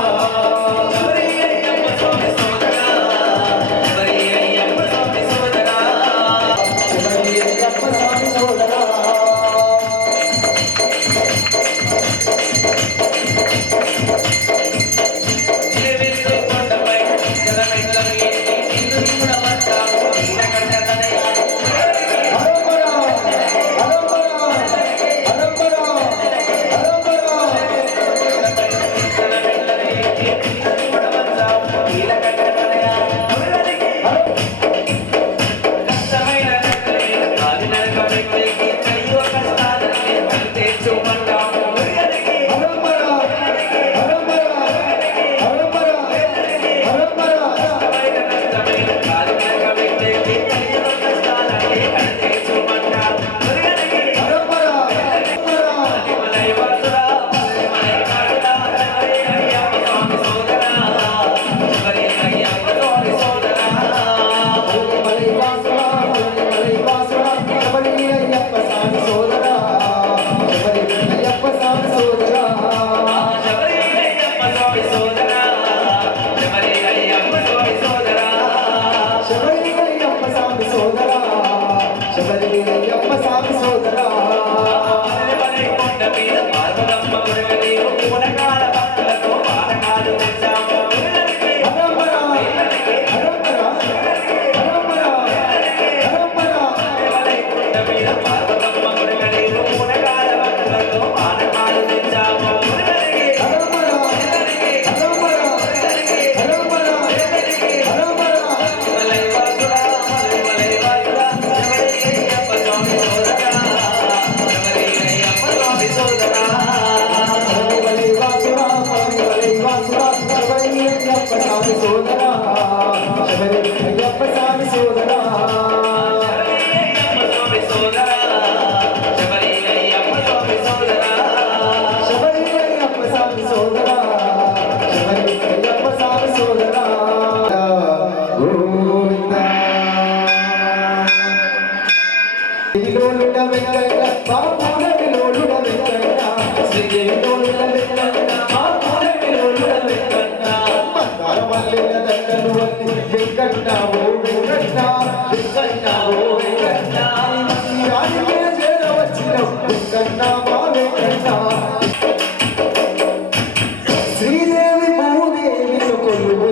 శ్రీదేవి భూదేవి కొలువు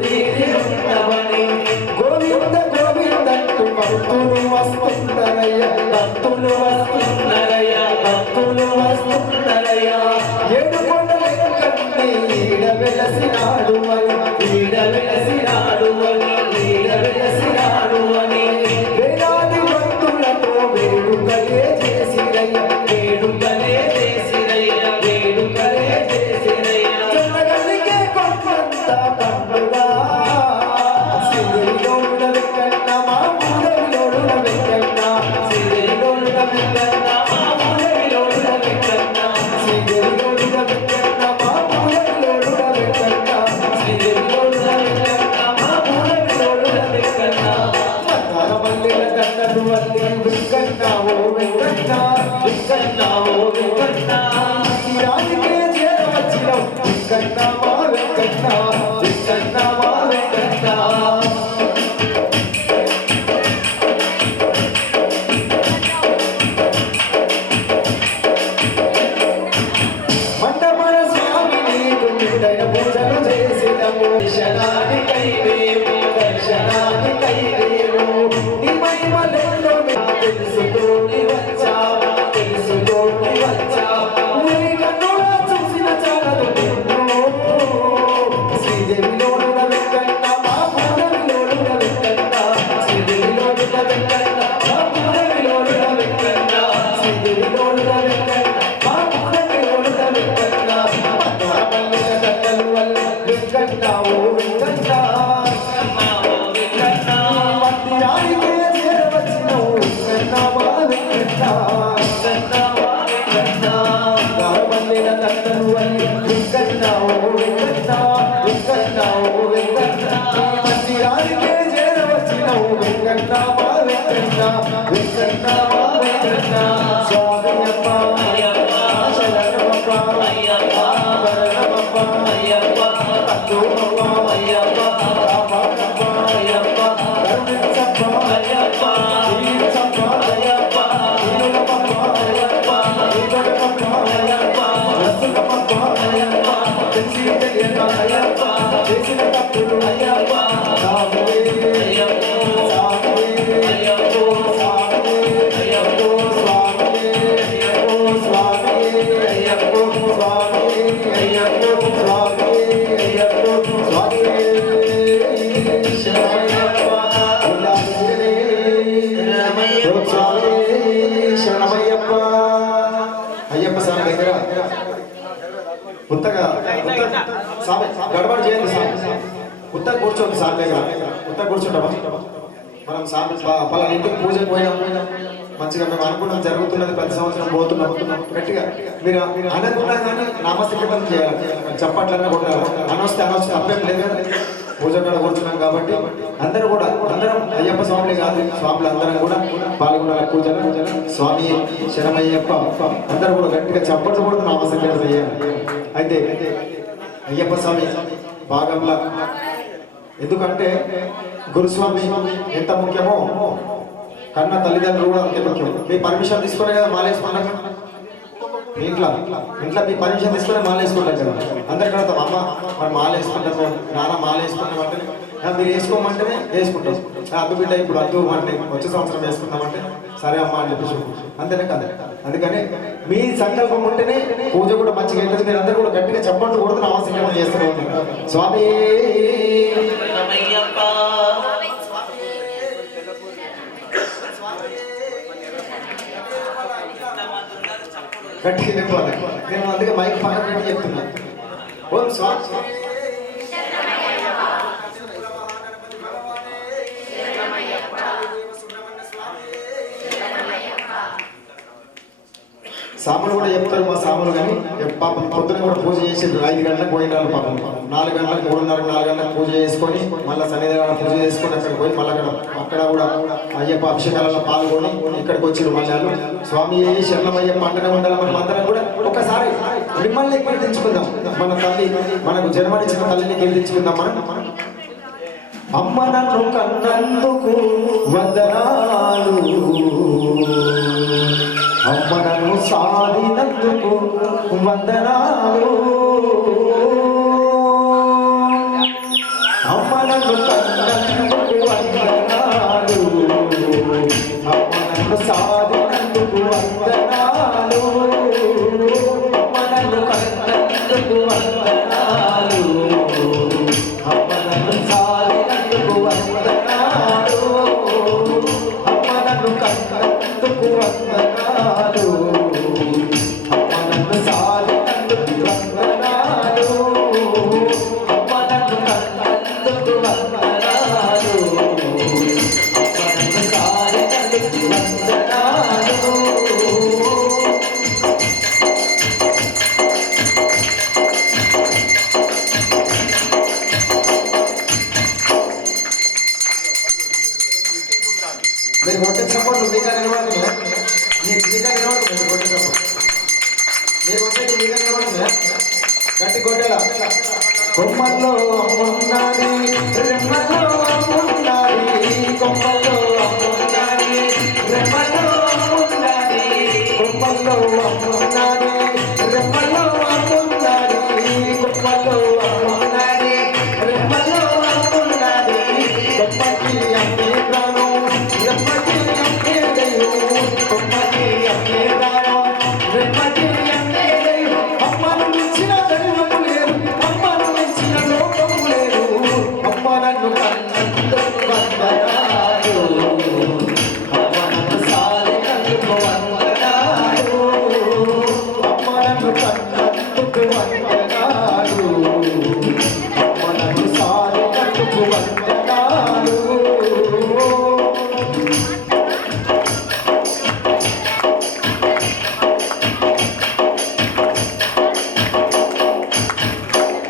తీరి ఉన్నవని గోవింద గోవిందంటూ భక్తులు వస్తున్నారయ్య ఏడు కొండల కన్నీ ఈడ వెలసినాడు అని వేలాది భక్తులతో వేడుకలే చేసిరయ్య జనగలిగే కొండంత పండుగ శ్రీదేవిలోనుల వెంకన్న మా పూరవిలోనుల వెంకన్న శ్రీదేవిలోనుల వెంకన్న మా పూరవిలోనుల వెంకన్న శ్రీదేవిలోనుల వెంకన్న మా పూరవిలోనుల వెంకన్న శ్రీదేవిలోనుల వెంకన్న మా పూరవిలోనుల వెంకన్న మందార మల్లెల దండలు వల్లి వెంకన్న ఓ వెంకన్న రాజుకే చేరవచ్చినావు వెంకన్న మా వెంకన్న మండపన స్వామి నీకు నిండైన పూజలు చేసినము దర్శనానికై మేము నీ మహిమలెన్నో తెలుసుకొని వచ్చా ఊరి కన్నులా చూసిన చాలదు నిన్ను శ్రీదేవిలోనుల వెంకన్న మా పూరవిలోనుల వెంకన్న శ్రీదేవిలోనుల వెంకన్న మా పూరవిలోనుల వెంకన్న శ్రీదేవిలోనుల వెంకన్న మా పూరవిలోనుల వెంకన్న మందార మల్లెల దండలు వల్ల వెంకన్న ఓ వెంకన్న అయ్యప్ప స్వామి దగ్గర ఉత్తగా స్వామి గడబడి చేయండి స్వామి. ఉత్తగా కూర్చోండి స్వామి దగ్గర. ఉత్తగా కూర్చుంటామా మనం స్వామి పలానా ఇంటికి పూజకు పోయినాం, మంచిగా మేము అనుకున్నాం జరుగుతున్నది, ప్రతి సంవత్సరం పోతున్నాం గట్టిగా. మీరు అనుకున్నా కానీ నామస్థితం చేయాలి, చప్పట్లన్నా కొట్టాలి. అనొస్తే అప్పేం లేదు కదా, పూజ కాడ కూర్చున్నాం కాబట్టి అందరూ కూడా అందరం అయ్యప్ప స్వామిని కాదు స్వాములు అందరం కూడా పాల్గొనాలి పూజలు. స్వామి శరణమయ్యప్ప అందరూ కూడా గట్టిగా చప్పట్లు కూడా నామసంకరణ చేయాలి. అయితే అయ్యప్ప స్వామి భాగంలో ఎందుకంటే గురుస్వామి ఎంత ముఖ్యమో కన్న తల్లిదండ్రులు కూడా అంతే ముఖ్యం. మీ పర్మిషన్ తీసుకునే కదా మాలేసుకున్నాక మీ ఇంట్లో మీ పర్మిషన్ తీసుకునే మాలేసుకుంటాం కదా. అందరికీ అర్థం అమ్మ మరి మాలేసుకుంటాము, నాన్న మాలేసుకుంటాం అంటే మీరు వేసుకోమంటేనే వేసుకుంటాం. అద్దు బిడ్డ ఇప్పుడు అద్దు అంటే వచ్చే సంవత్సరం వేసుకుందామంటే సరే అమ్మ అని చెప్పేసి అంతేనే కదా. అందుకని మీ సంకల్పం ఉంటేనే పూజ కూడా మంచిగా ఉంటుంది. మీరు అందరూ కూడా గట్టిగా చెప్పండి కూడా నామస్కారం చేస్తూనే ఉంటారు. స్వామి గట్టిగా చెప్పాలి. నేను అందుకే మైక్ పక్కన పెట్టి చెప్తున్నాను. ఓం స్వామి సాములు కూడా చెప్తారు మా సాములు. కానీ పాపం పొద్దున కూడా పూజ చేసి 5 గంటలకు పోయినారు పాపం. 4 గంటలకు 3:30 4 గంటలకు పూజ చేసుకొని మళ్ళీ సన్నిధానం పూజ చేసుకొని అక్కడికి పోయి మళ్ళీ అక్కడ కూడా అయ్యప్ప అభిషేకాలలో పాల్గొని ఇక్కడికి వచ్చిన మళ్ళీ స్వామి శరణమయ్యప్ప అంటనే ఉండాలి. మనం అందరం కూడా ఒకసారి మిమ్మల్ని కీర్తించుకుందాం. మన తల్లి మనకు జన్మనిచ్చిన తల్లిని కీర్తించుకుందాం. మనం అమ్మ నన్ను కన్నందుకు వందనాలు, అమ్మ నన్ను సాధినందుకు వందనాలు, అమ్మ నన్ను కన్నందుకు వందనాలు, అమ్మ నన్ను సాధినందుకు వందనాలు, అమ్మ నన్ను కన్నందుకు వందనాలు, అమ్మ నన్ను సాధినందుకు వందనాలు, అమ్మ నన్ను కన్నందుకు వందనాలు, అమ్మ నన్ను సాధినందుకు వందనాలు, అమ్మ నన్ను కన్నందుకు వందనాలు, అమ్మ నన్ను సాధినందుకు వందనాలు. మీరు కొట్టే చప్పట్లు మీకా నిలబడుతుందా? మీకా నిలబడుతుంది మీరు కొట్టే చప్పట్లు. మీరు కొట్టేది మీకా నిలబడుతుందా? గట్టి కొట్టేలా. కొమ్మల్లో అమ్మున్నది, రెమ్మల్లో అమ్మున్నది, కొమ్మల్లో అమ్మున్నది, రెమ్మల్లో అమ్మున్నది, కొమ్మల్లో అమ్మున్నది, రెమ్మల్లో అమ్మున్నది, కొమ్మల్లో అమ్మున్నది, రెమ్మల్లో అమ్మున్నది, కొమ్మకి అమ్మే ప్రాణం, రెమ్మకి అమ్మే దైవం, కొమ్మకి అమ్మే ప్రాణం, రెమ్మకి అమ్మే దైవం. అమ్మను మించిన దైవము లేదు, అమ్మను మించిన లోకము లేదు. అమ్మ నన్ను కన్నందుకు వందనాలు, అమ్మ నన్ను సాధినందుకు వందనాలు, అమ్మ నన్ను కన్నందుకు వందనాలు, అమ్మ నన్ను సాధినందుకు వందనాలు.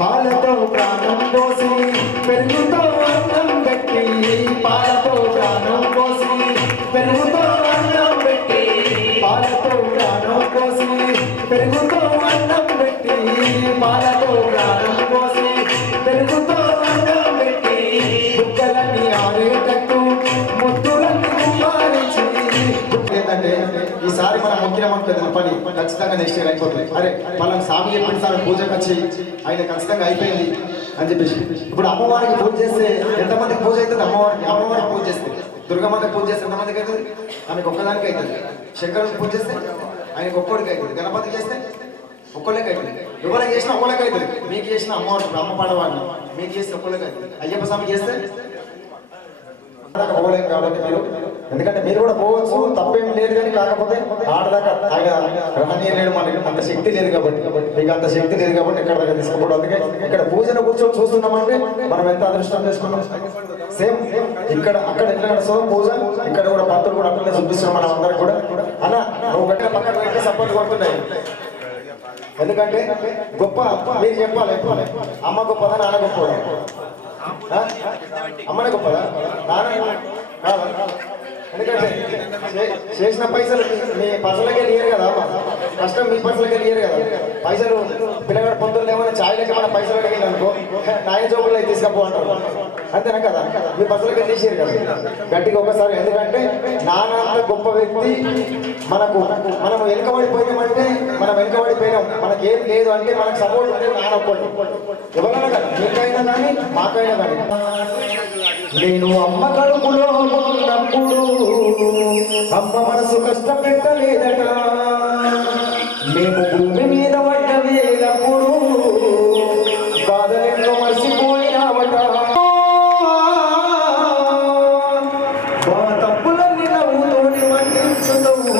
పాలతో ప్రాణం పోసి పెరుగుతో అన్నం పెట్టి, పాలతో ప్రాణం పోసి పెరుగుతో అన్నం పెట్టి, పాలతో ప్రాణం పోసి పెరుగుతో అన్నం పెట్టి, పాలతో ప్రాణం పోసి పెరుగుతో అన్నం పెట్టి, బుక్కలన్నీ ఆరేటట్టు ముద్దులన్నీ కుమారించి. ఏంటంటే ఈసారి మనం మొక్కిన పని ఖచ్చితంగా నెక్స్ట్ ఇయర్ అయిపోతుంది. అరే మనం స్వామి చెప్పిన సార్ పూజకు వచ్చి ఆయన ఖచ్చితంగా అయిపోయింది అని చెప్పేసి. ఇప్పుడు అమ్మవారికి పూజ చేస్తే ఎంతమందికి పూజ అవుతుంది? అమ్మవారికి పూజ చేస్తే, దుర్గమ్మకి పూజ చేస్తే ఎంతమందికి అవుతుంది? ఆమెకు ఒక్కదానికి అవుతుంది. శంకరుడికి పూజ చేస్తే ఆయనకు ఒక్కడికి అవుతుంది. గణపతికి చేస్తే ఒక్కళ్ళకి అవుతుంది. ఎవరికి చేసినా ఒక్కళ్ళకి అవుతుంది. మీకు చేసిన అమ్మవారు అమ్మ పాడవాడిని మీకు చేస్తే ఒక్కళ్ళకి అవుతుంది. అయ్యప్ప స్వామి చేస్తే పోలేం కాబట్టి మీరు ఎందుకంటే మీరు కూడా పోవచ్చు, తప్పేం లేదు. కానీ కాకపోతే ఆడదాకా ఆయన రానియలేడు, మనకి అంత శక్తి లేదు కాబట్టి, మీకు అంత శక్తి లేదు కాబట్టి ఎక్కడ దాకా తీసుకోకూడదు. అందుకే ఇక్కడ పూజను కూర్చొని చూస్తున్నామంటే మనం ఎంత అదృష్టం చేసుకున్నాం. సేమ్ ఇక్కడ అక్కడ ఎట్లా నడుస్తుందో పూజ, ఇక్కడ కూడా భక్తులు కూడా అట్లనే చూపిస్తున్నాం మనం అందరికి కూడా. అలా నువ్వు గట్టిగా పక్కన పెట్టి సపోర్ట్ కొడుతున్నాయి. ఎందుకంటే గొప్ప మీరు చెప్పాలి, అమ్మ గొప్పదా నాన్న గొప్పదా? అమ్మనే గొప్పదా నాన్న కాదా? ఎందుకంటే చేసిన పైసలు మీ పర్సలకే లేరు కదా, కష్టం మీ పర్సలకే లేరు కదా. పైసలు పిల్లగాడు పొద్దున్న ఏమైనా ఛాయలకి మన పైసలు అడిగింది అనుకో, నాయ జోబుల్లో తీసుకపో అంటారు. అంతేనా కదా? మీ పర్సలకే తీసేరు కదా గట్టిగా ఒకసారి. ఎందుకంటే నాన్న గొప్ప వ్యక్తి. మనం వెనుకబడిపోయామంటే మనం వెనుకబడిపోయినాం, మనకేం లేదు అంటే మనకు సపోర్ట్ అంటే నాన్న ఒక్కటి. ఎవరైనా కానీ మీకైనా కానీ మాకైనా కానీ. నేను అమ్మ కడుపులో ఉన్నప్పుడు అమ్మ మనసు కష్టపెట్టలేదట, మేము భూమి మీద పడ్డ వేలప్పుడు బాధలెన్నో మర్చిపోయినావట. మా తప్పులన్నీ నవ్వుతోని మన్నించుతావు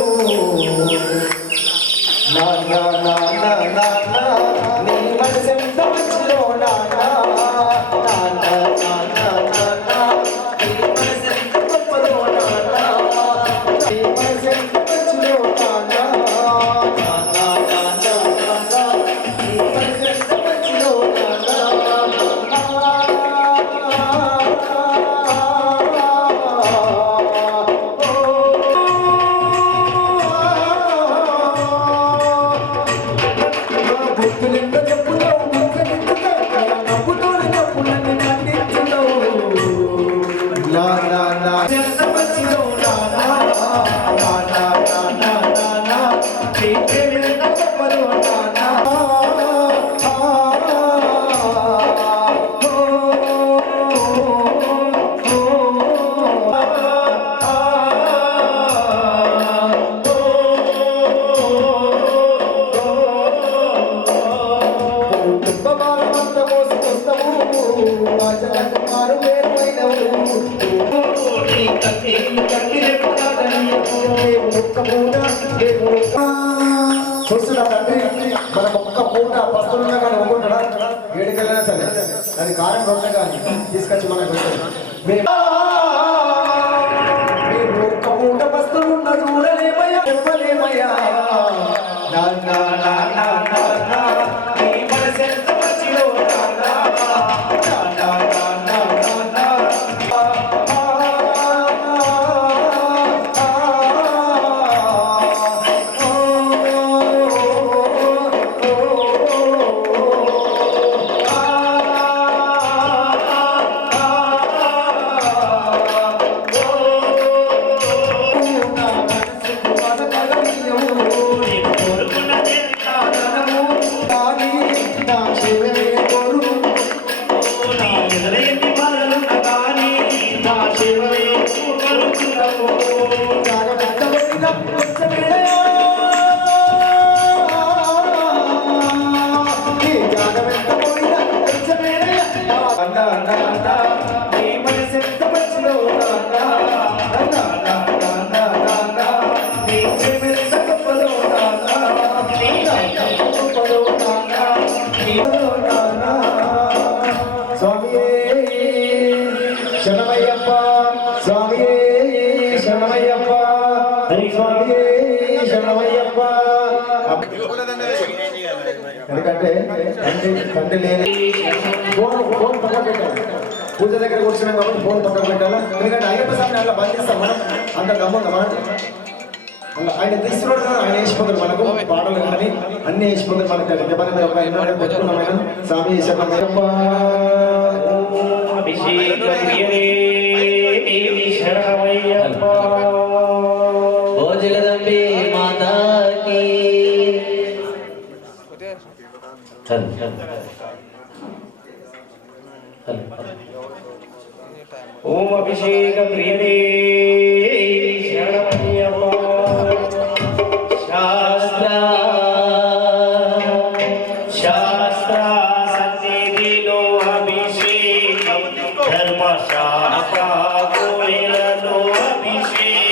నాన్న, నీ మనసెంత మంచిలో నాన్న, చూస్తున్నా తండ్రి, మన ఒక్క పూట పస్తులున్నా కానీ ఒక్కుంటాడా? ఏడుకెళ్ళినా సరే అది కారం రొట్టె కానీ తీసుకొచ్చి మనకు మేము ఒక్క పూట పస్తులున్నా చూడలేమయ్యా, చెప్పలేమయ్యా. శరణమయ్యప్ప స్వామియే, శరణమయ్యప్ప స్వామియే, శరణమయ్యప్ప. ఎందుకంటే తండ్రి లేని ఫోన్ పక్కన పెట్టాలి. పూజ దగ్గర కూర్చున్నాం కాబట్టి ఫోన్ పక్కన పెట్టాలా. ఎందుకంటే అయ్యప్ప స్వామిని అలా బంధిస్తాం మనం, అంత దమ్ముందా మనం. ఆయన తీసుకున్నాడు కదా, ఆయన వేసిపోతాడు మనకు పాటలు కానీ అన్ని వేసిపోతాడు మనకు. పెట్టుకున్నాం ఆయన స్వామి శరణమయ్యప్ప. ఓ జగదంబే మాతాకి. ఓం అభిషేక ప్రియదే శరణమయ్యప్ప. శాస్త్ర సన్నిధిలో అభిషేకం, ధర్మశాస్త్ర కోయిలలో అభిషేకం.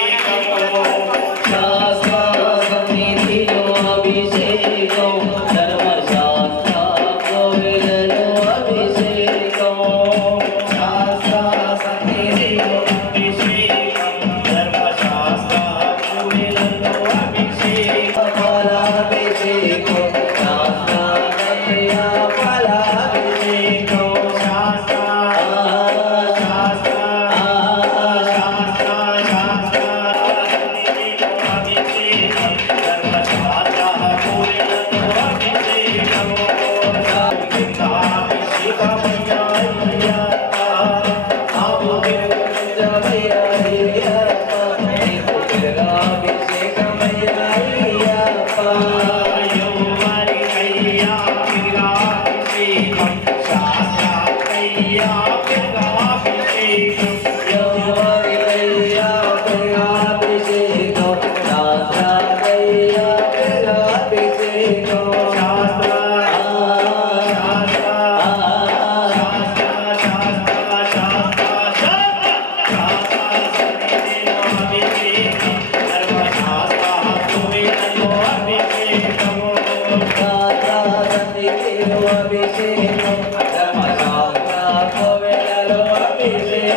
అభిషేకం ధర్మశాస్త్ర కోవెలలో అభిషేకం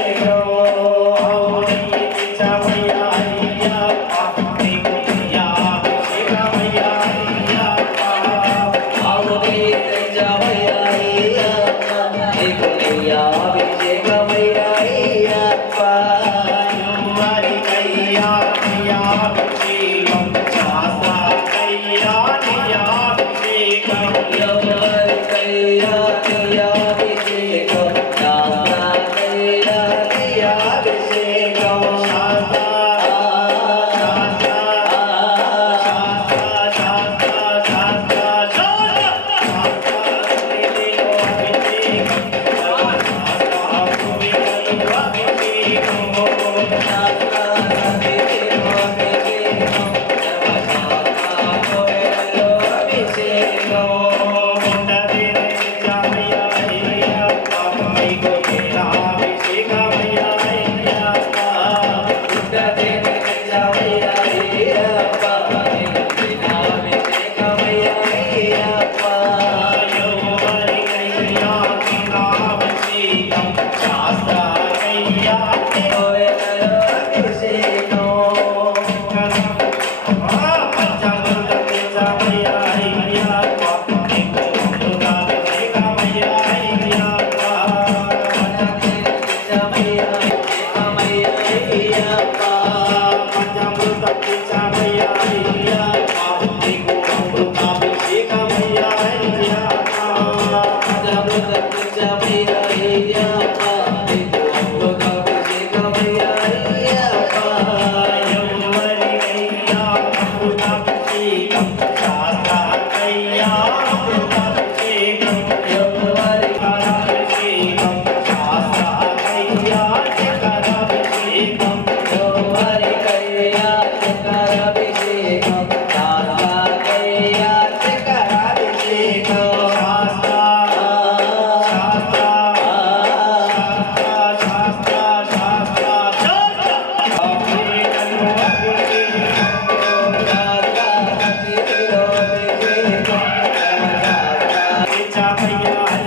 Yeah.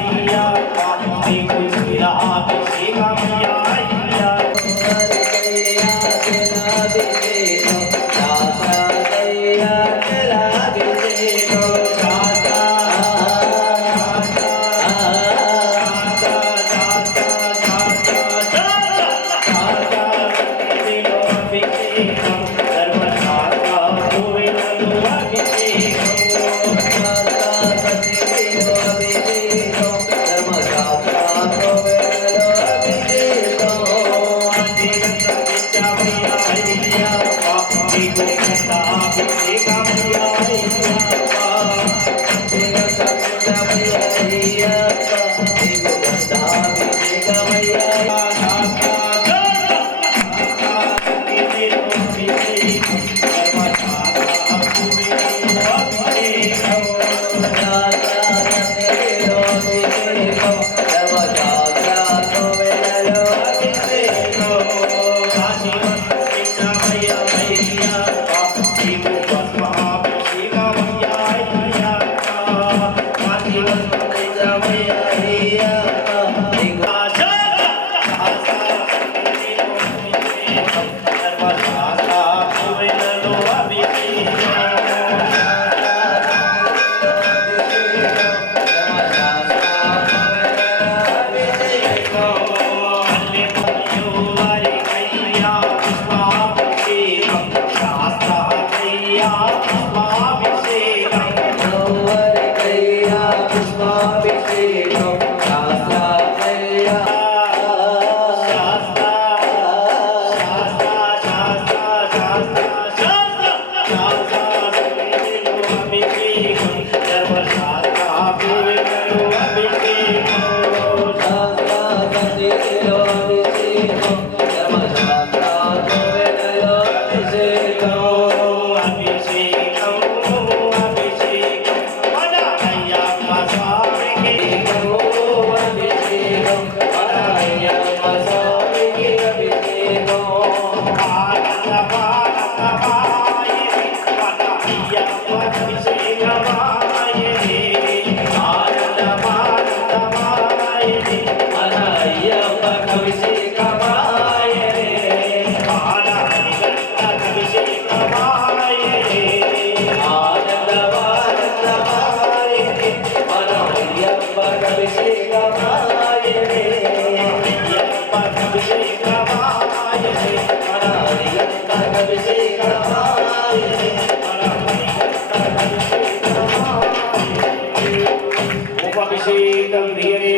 అభిషేక ప్రియనే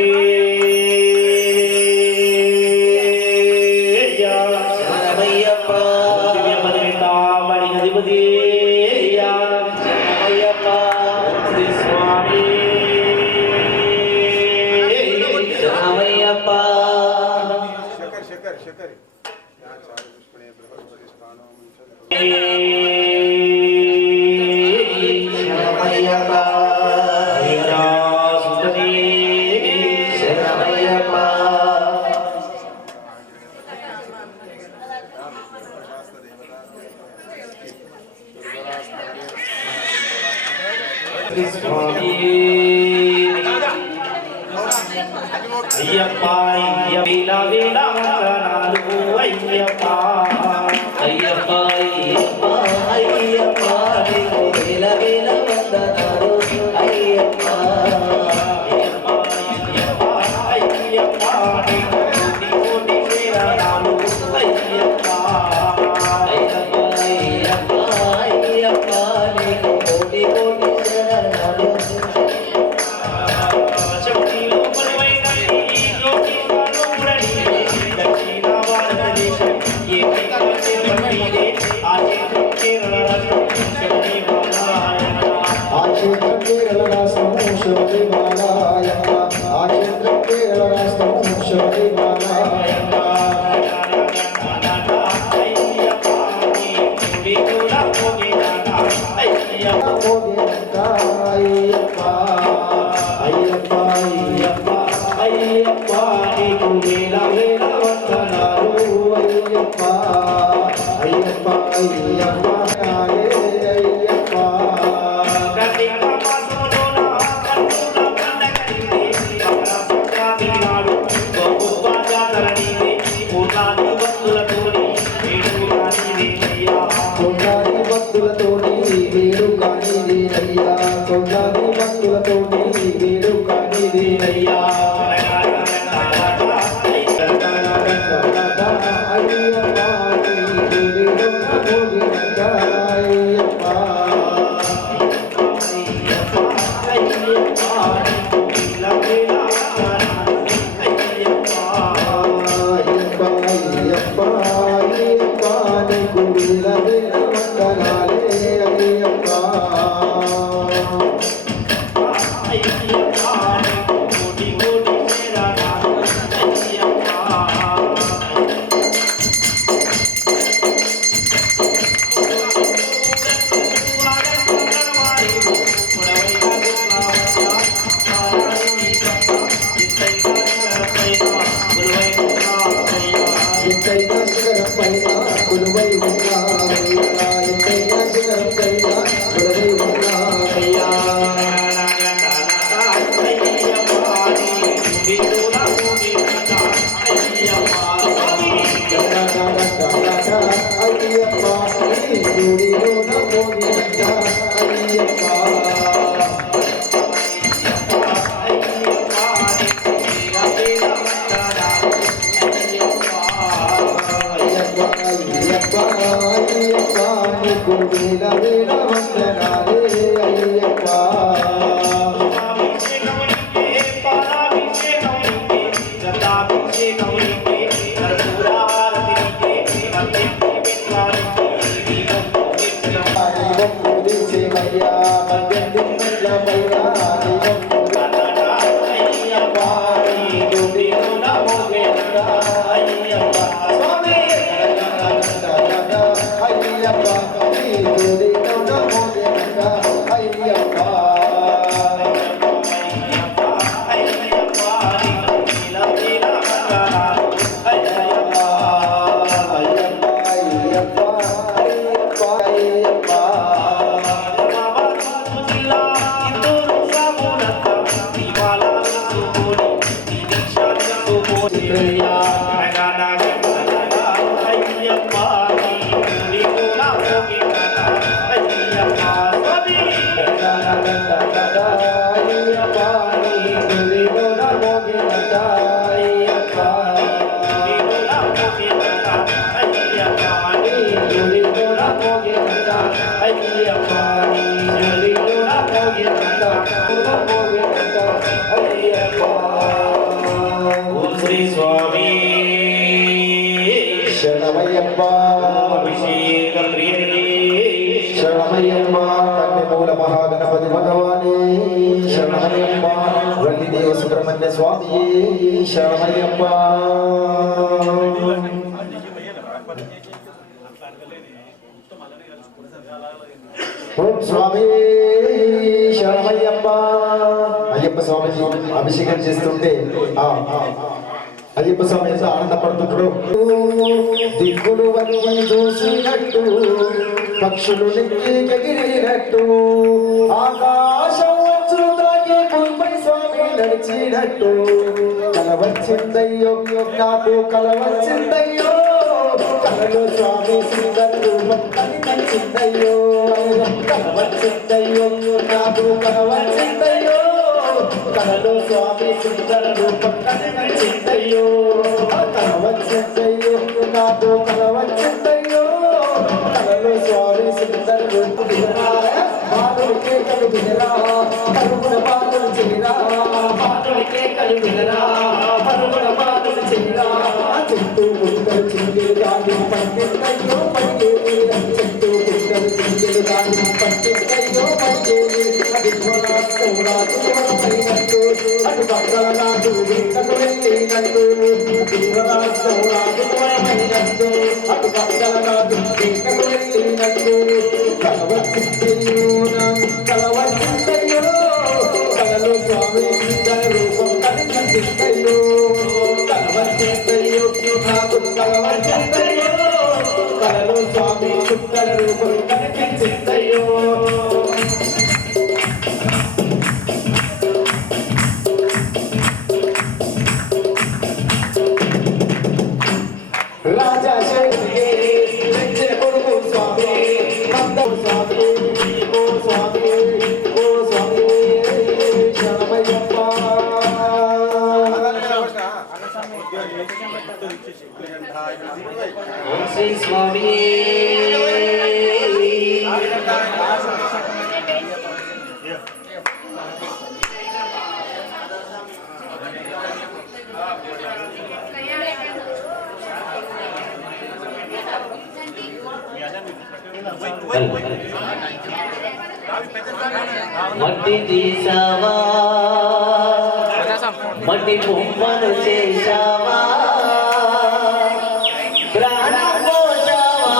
శరణమయ్యప్ప దివ్యపదితామణి అధిపతి శరణమయ్యప్ప శ్రీ స్వామి శరణమయ్యప్ప శరణమయ్యప్ప శరణమయ్యప్ప శ్రీ స్వామి అయ్యప్ప అయ్యప్ప వేళ వందనాలు అయ్యప్ప అయ్యప్ప అయ్యప్ప అయ్యప్ప నీకు వేల వేల వందనాలు అయ్యప్ప అయ్యప్ప నీకు కోటి కోటి శరణాలు అయ్యప్ప అయ్యప్ప అయ్యప్ప అయ్యప్ప నీకు కోటి కోటి శరణాలు శక్తిలో బలమైన ఈ జ్యోతి కనుమడి దక్షిణ భారతదేశం ఏ కవితే ఆ చేతులు కేరళ శబరి బాలాయన ఆ క్షేత్రం కేరళ రాష్ట్రము శబరిమలాయప్ప ఆ క్షేత్రం కేరళ రాష్ట్రము శబరిమలాయప్ప మోగినంత అయ్యప్ప అయ్యప్ప అయ్యప్ప అయ్యప్ప నీకు వేల వేల వందనాలు అయ్యప్ప అయ్యప్ప అయ్యప్ప అయ్యప్ప కొండాది భక్తులతోని వేడు కానిదేనయ్యా కొండాది భక్తులతోని వేడు కానిదేనయ్యా అయ్యప్ప అయ్యప్ప అయ్యప్ప అయ్యప్ప అయ్యప్ప నీకు వేల వేల వందనాలే అయ్యప్ప ఎంతైనా శిఖరం పైన కొలువై ఉన్నావయ్యా ఎంతైనా శిఖరం పైన కొలువై ఉన్నావయ్యా అయ్యప్ప నీ గుడిలోన మోగినంత అయ్యప్ప అయ్యప్ప అయ్యప్ప అయ్యప్ప నీకు వేల వేల వందనాలే అయ్యప్ప దీపం పూజించేవయ్యా మద్యం దిమ్మల పైన దీపం అయ్యప్ప నీ గుడిలోన మోగినంత అయ్యప్ప స్వామి అయ్యప్ప నీ గుడిలోన మోగినంత అయ్యప్ప అయ్యప్ప అయ్యప్ప అయ్యప్ప అయ్యప్ప శ్రీ స్వామి శరణమయ్యప్ప అభిషేక ప్రియనే శరణమయ్యప్ప కన్యమూల మహాగణపతి భగవానే శరణమయ్యప్ప వల్లిదేవ సుబ్రహ్మణ్య స్వామి శరణమయ్యప్ప ఓం స్వామి శరణమయ్యప్ప అయ్యప్ప స్వామిజీ అభిషేకం చేస్తుంటే అయ్యప్ప స్వామి ఎంత ఆనందపడుతున్నాడు దిక్కులు వన్ని చూసినట్టు పక్షులు ఎగిరినట్టు ఆకాశం వచ్చులు తాకి భూమిపై స్వామి నడిచినట్టు కలవచ్చిందయ్యో నాకు కలవచ్చిందయ్యో కలలో స్వామి సుందర రూపం కనిపించిందయ్యో కలవచ్చిందయ్యో నాకు కలవచ్చిందయ్యో కలలో స్వామి సుందర రూపం కనిపించిందయ్యో కలవచ్చిందయ్యో నాకు కలవచ్చిందయ్యో కలలో స్వామి సుందర రూపం పాదుడికే కలుగునరా పరుగున పాదులు చేయరా పాదుడికే కలుగునరా పరుగున పాదులు చేయరా చుట్టూ గుండెలు చింగిలు గాలి పట్టిందయ్యో పడిగేది చుట్టూ గుండెలు చింగిలు గాలి పట్టిందయ్యో పడిగేది దివ్వరాస్తవురాజుమైనట్టు అటు పక్కలనాడు వెంకటు వెళ్ళినట్టు దివ్వరాస్తవురాజుమైనట్టు అటు పక్కలనాడు వెంకటు వెళ్ళినట్టు కలవచ్చిందయ్యో నాకు కలవచ్చిందయ్యో కలలో స్వామి సుందర రూపం కనిపించిందయ్యో కలవచ్చిందయ్యో నాకు కలవచ్చిందయ్యో కలలో స్వామి సుందర రూపం కనిపించిందయ్యో రాజా శేఖరే వెంచన కొడుకు స్వామి మందం స్వామి ఓ స్వామి ఓ స్వామి శరణమయ్యప్ప ఓం శ్రీ స్వామి మట్టి తీసావా మట్టి బొమ్మను చేశావా ప్రాణం పోసావా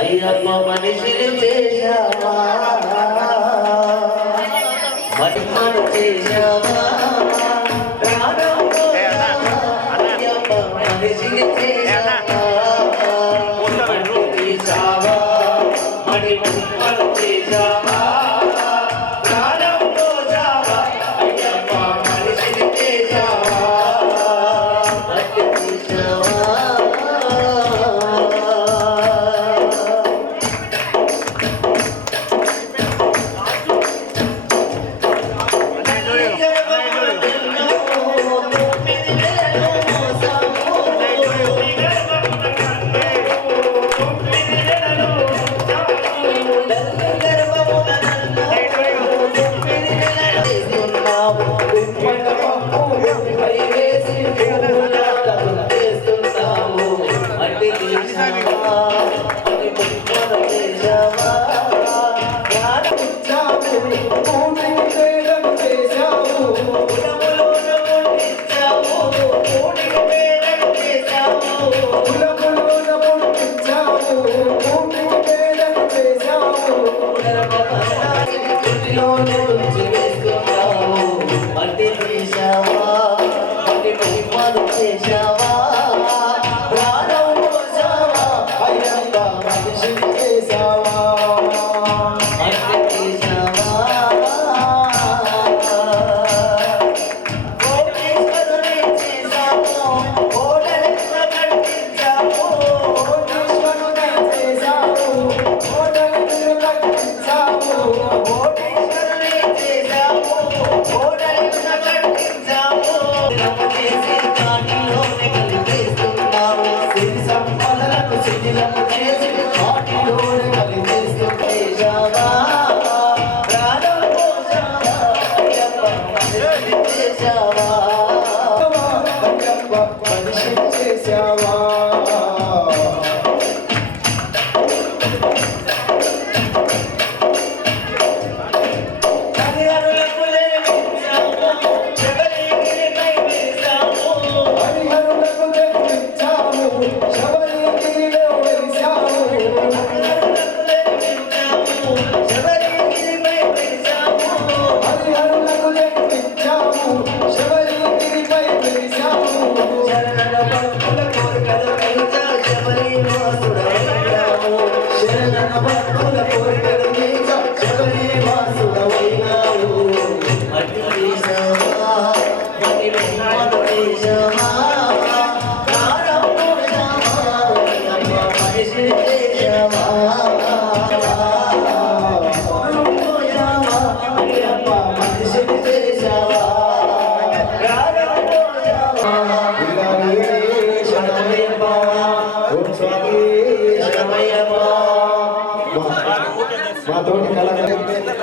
అయ్యప్ప మనిషిని చేశావా మట్టిమను చేశావా ప్రాణం పోసావా అయ్యప్ప మనిషిని చేశావా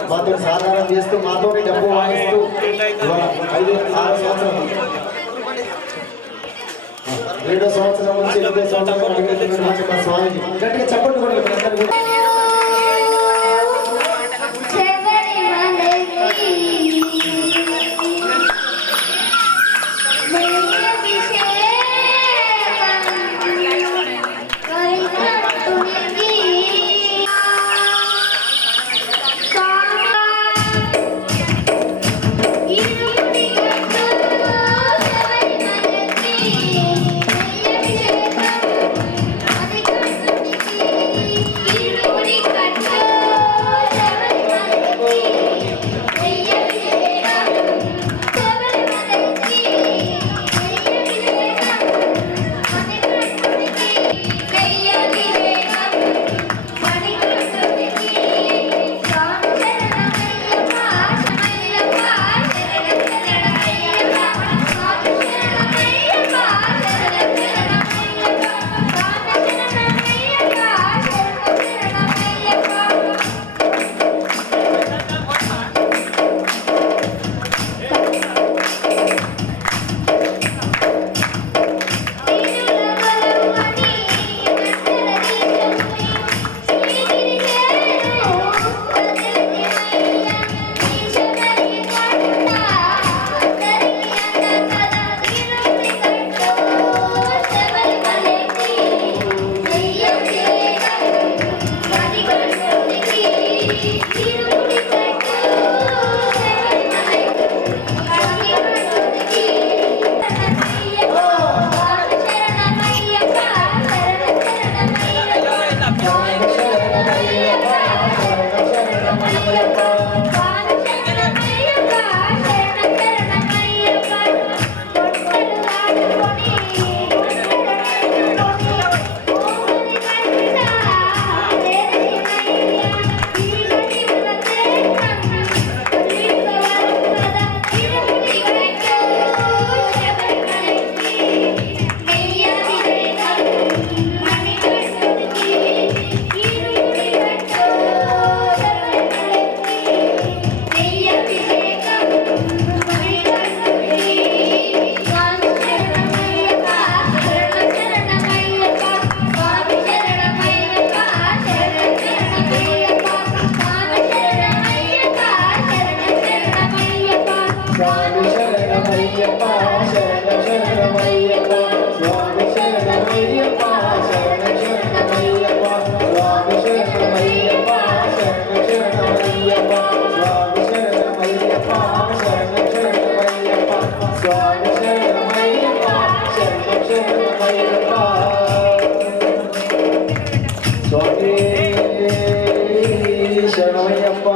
మాతో సాధారణ చేస్తూ మాతోనే డబ్బు వాయిస్తూ 5-6 సంవత్సరాలు 7వ సంవత్సరం నుంచి 8వ సంవత్సరం మా స్వామికి గట్టిగా చెప్పండి కూడా మీరందరూ కూడా. స్వామి శరణమయ్యప్ప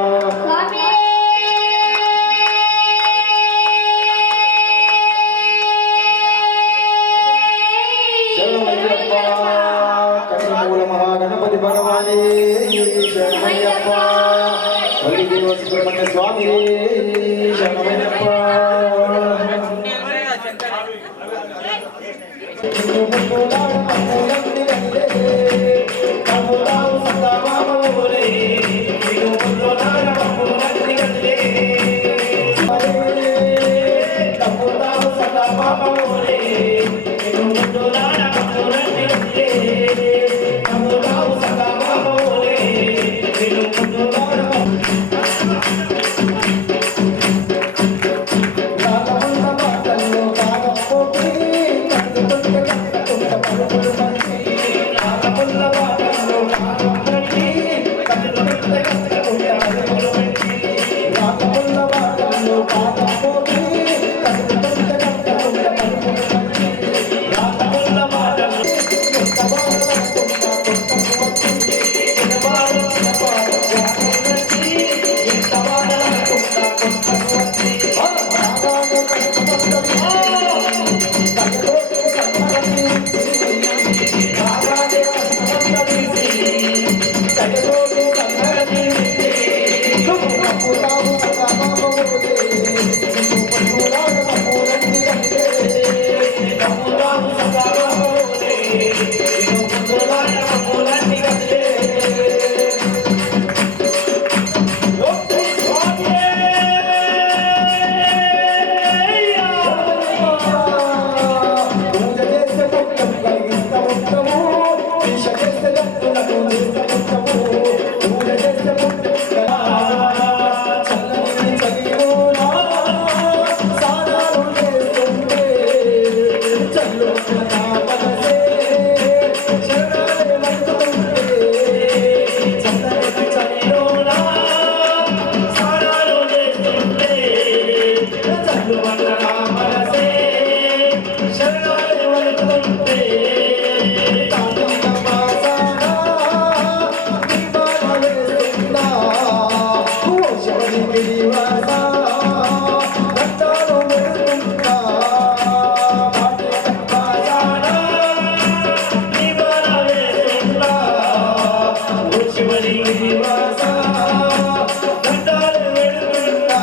శ్రీనివాస దండాలు పెడుతుంటా పాటి కట్టాయానా దీవాన వేస్తుంటా ఓ శ్రీనివాస దండాలు పెడుతుంటా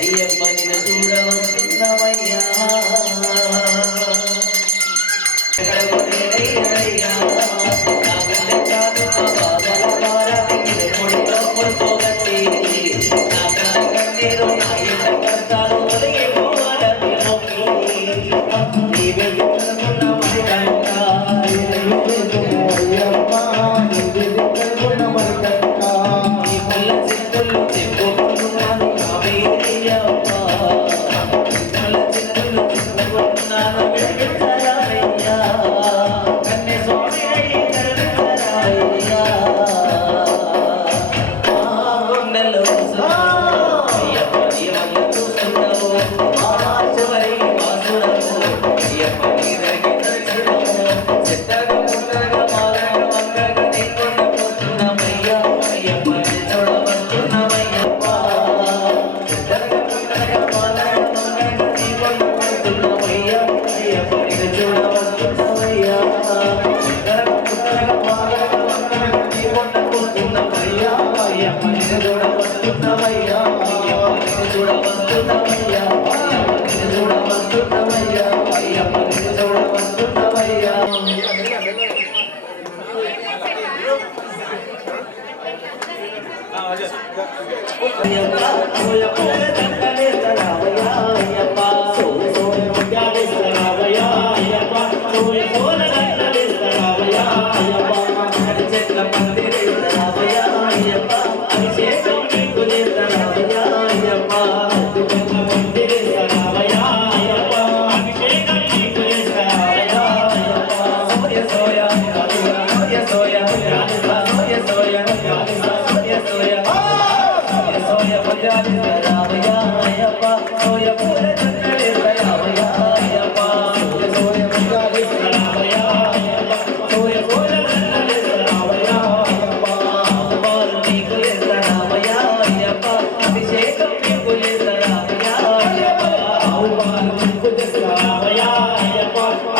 అయ్యప్ప నిన్ను చూడ వస్తున్నామయ్యా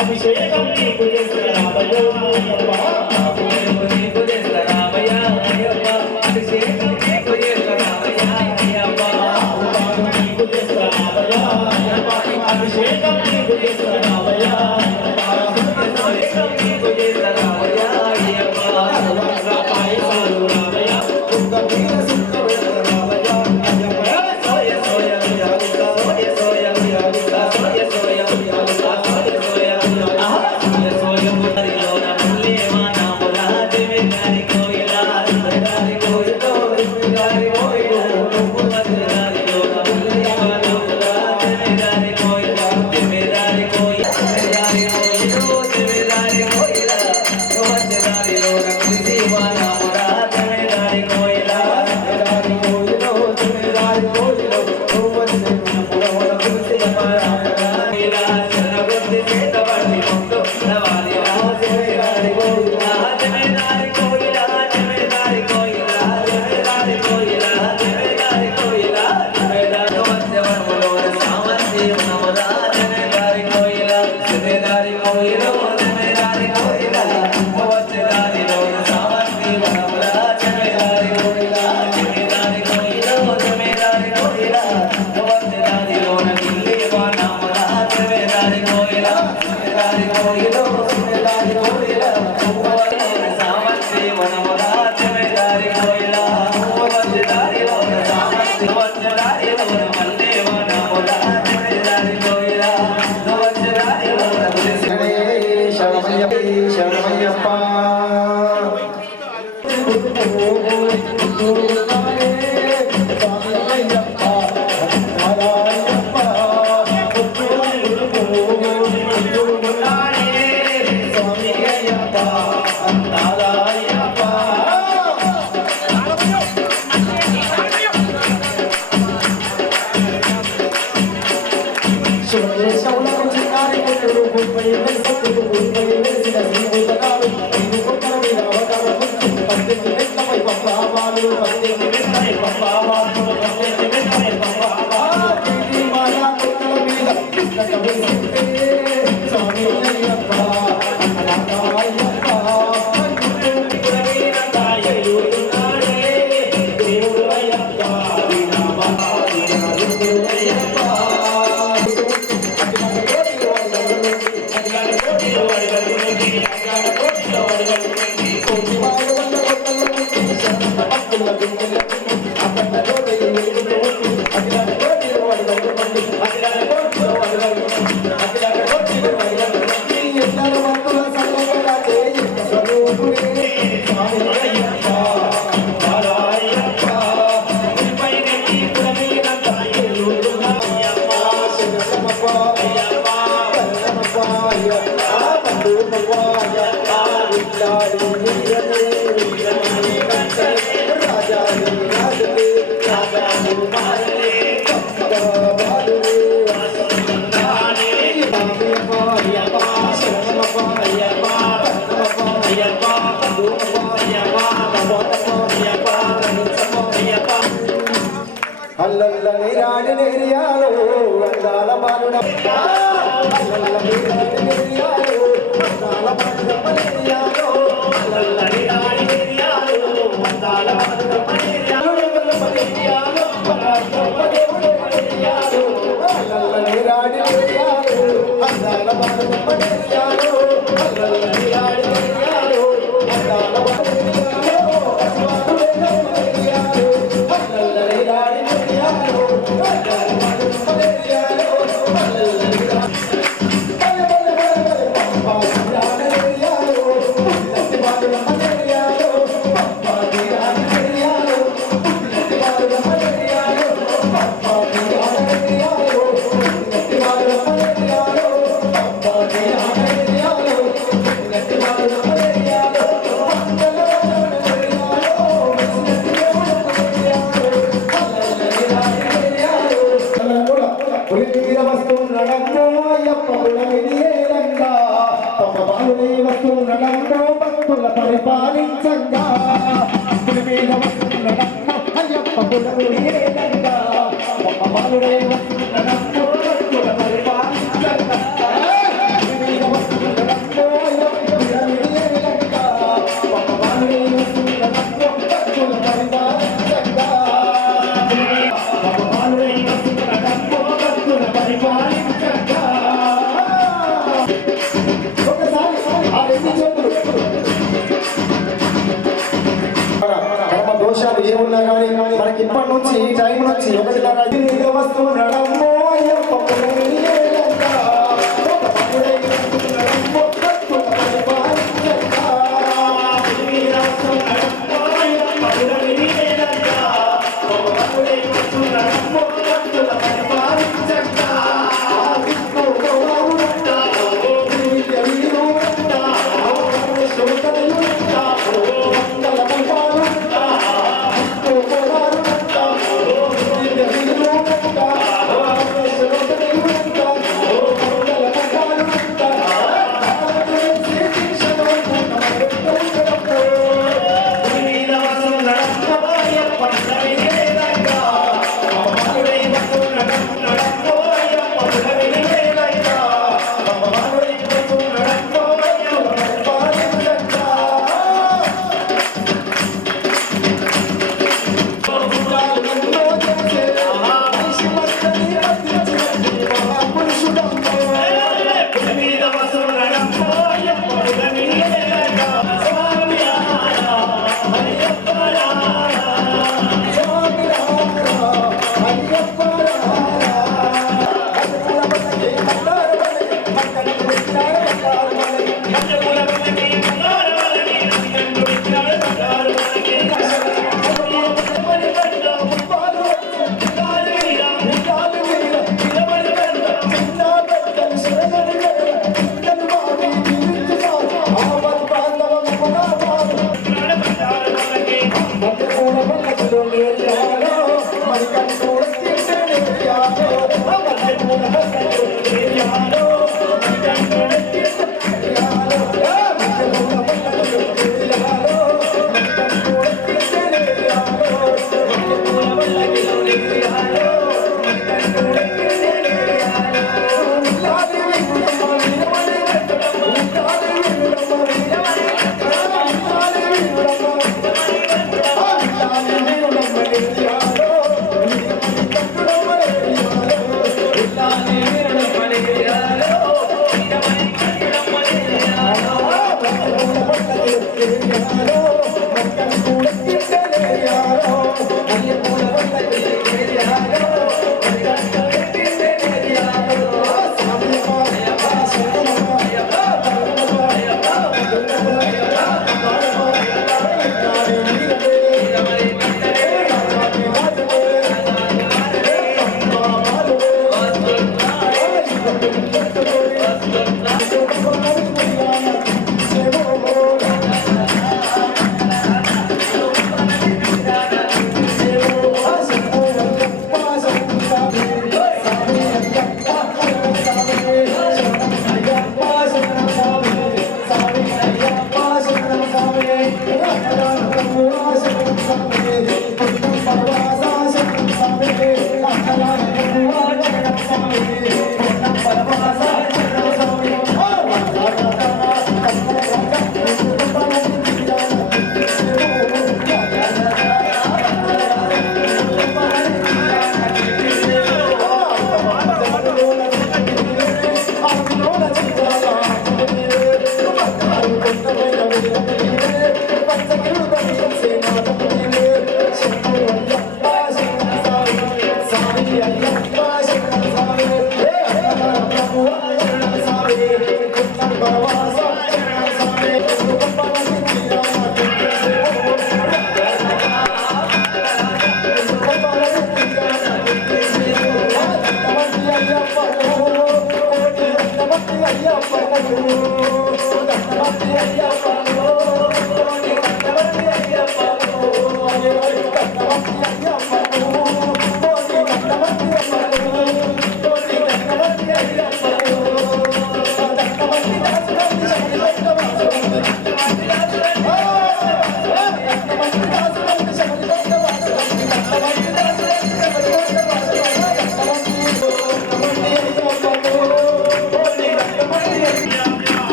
అభిషేకం శౌలకు చిన్నారి కొట్టుడు ముప్పై మెస్సకుడు ముప్పై మెస్సిన శ్రీభూతనాలు ఇది కొట్టల మీద అవతారం పద్దెనిమిది మెట్లపై పంపావాలు పద్దెనిమిది మెట్లపై పంపావాలు పద్దెనిమిది మెట్లపై పంపావాలు మాయా కొట్టల మీద కృష్ణక వేసిందే స్వామి అయ్యప్ప అయ్యప్ప దేవుడు అయ్యప్ప అల్లల్లని రాడి నేరియాలో అందాల బాలుడ అల్లల్లని రాడి నేరియాలో అందాల బాలుడ నేరియాలో అల్లల్లని రాడి నేరియాలో అందాల బాలుడ నేరియాలో నేరియాలో దేవుడే నేరియాలో అల్లల్లని రాడి నేరియాలో అందాల బాలుడ నేరియాలో అల్లల్లని రాడి నేరియాలో అందాల బాలుడ పరిపాలించంగా పులిమీద వస్తున్నడమ్మ అయ్యప్ప పులవేలంగా బాలుడే వస్తున్నడమ్మ పరిపాలించంగా పులిమీద వస్తున్నడమ్మ అయ్యప్ప పులవేలంగా బాలుడే వస్తున్నడమ్మ పరిపాలించంగా బాలుడే వస్తున్నడమ్మ పరిపాలించంగా ఒకసారి ఆ రెండు చేతులు దోషాలు ఏమున్నా కానీ మనకి ఇప్పటి నుంచి ఈ టైం నుంచి ఒకటి వస్తున్నాడమ్మో అయ్యప్ప మరి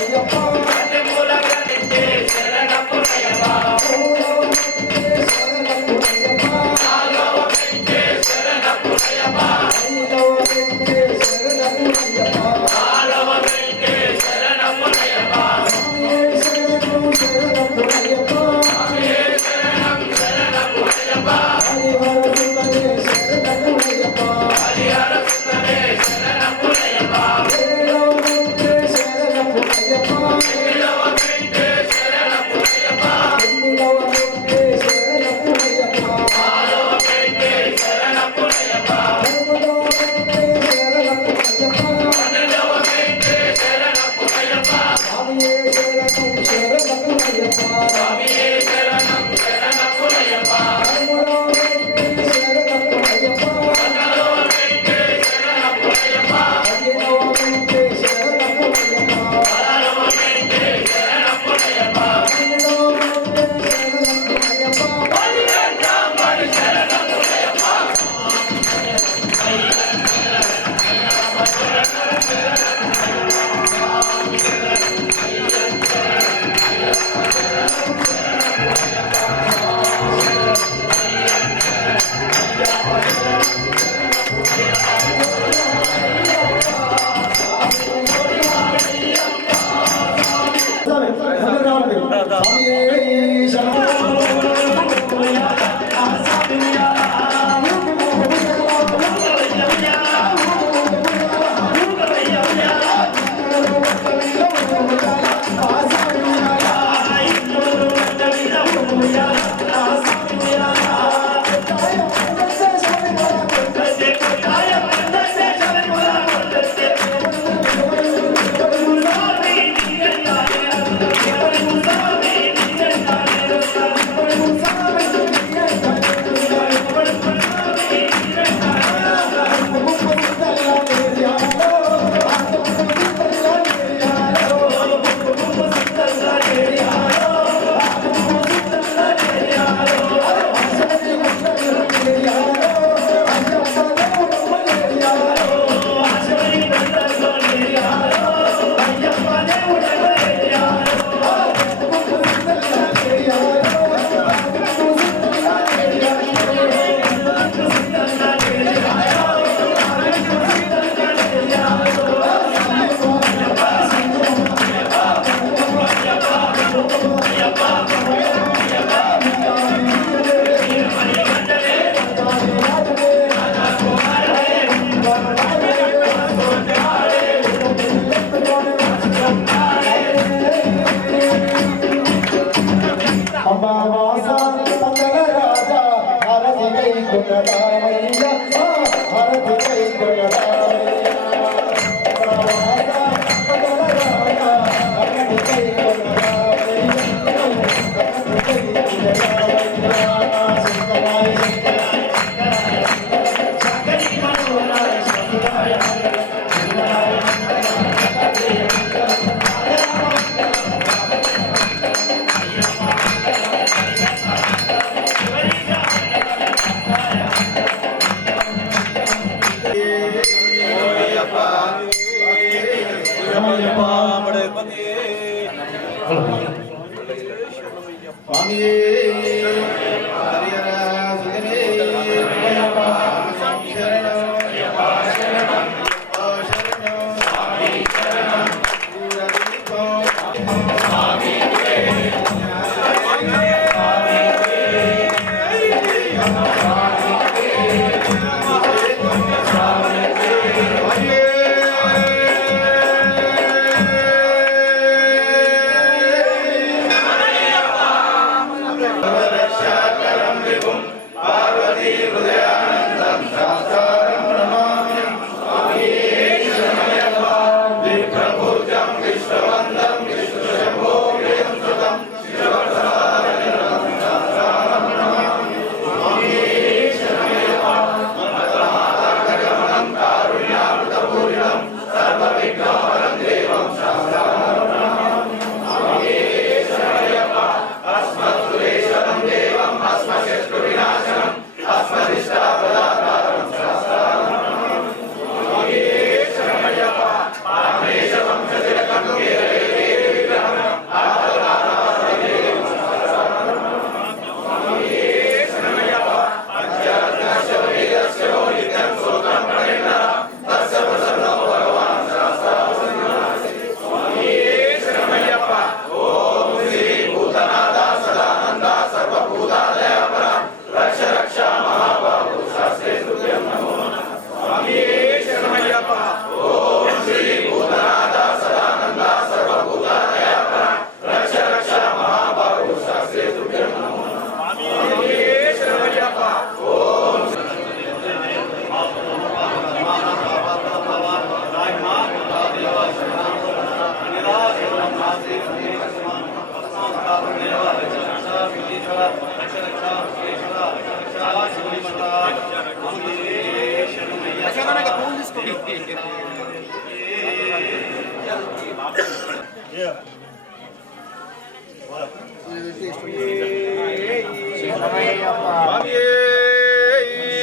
అయ్యప్ప కొనరామయ్య హారతి కై కొనరామయ్య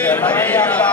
శరణమయ్యప్ప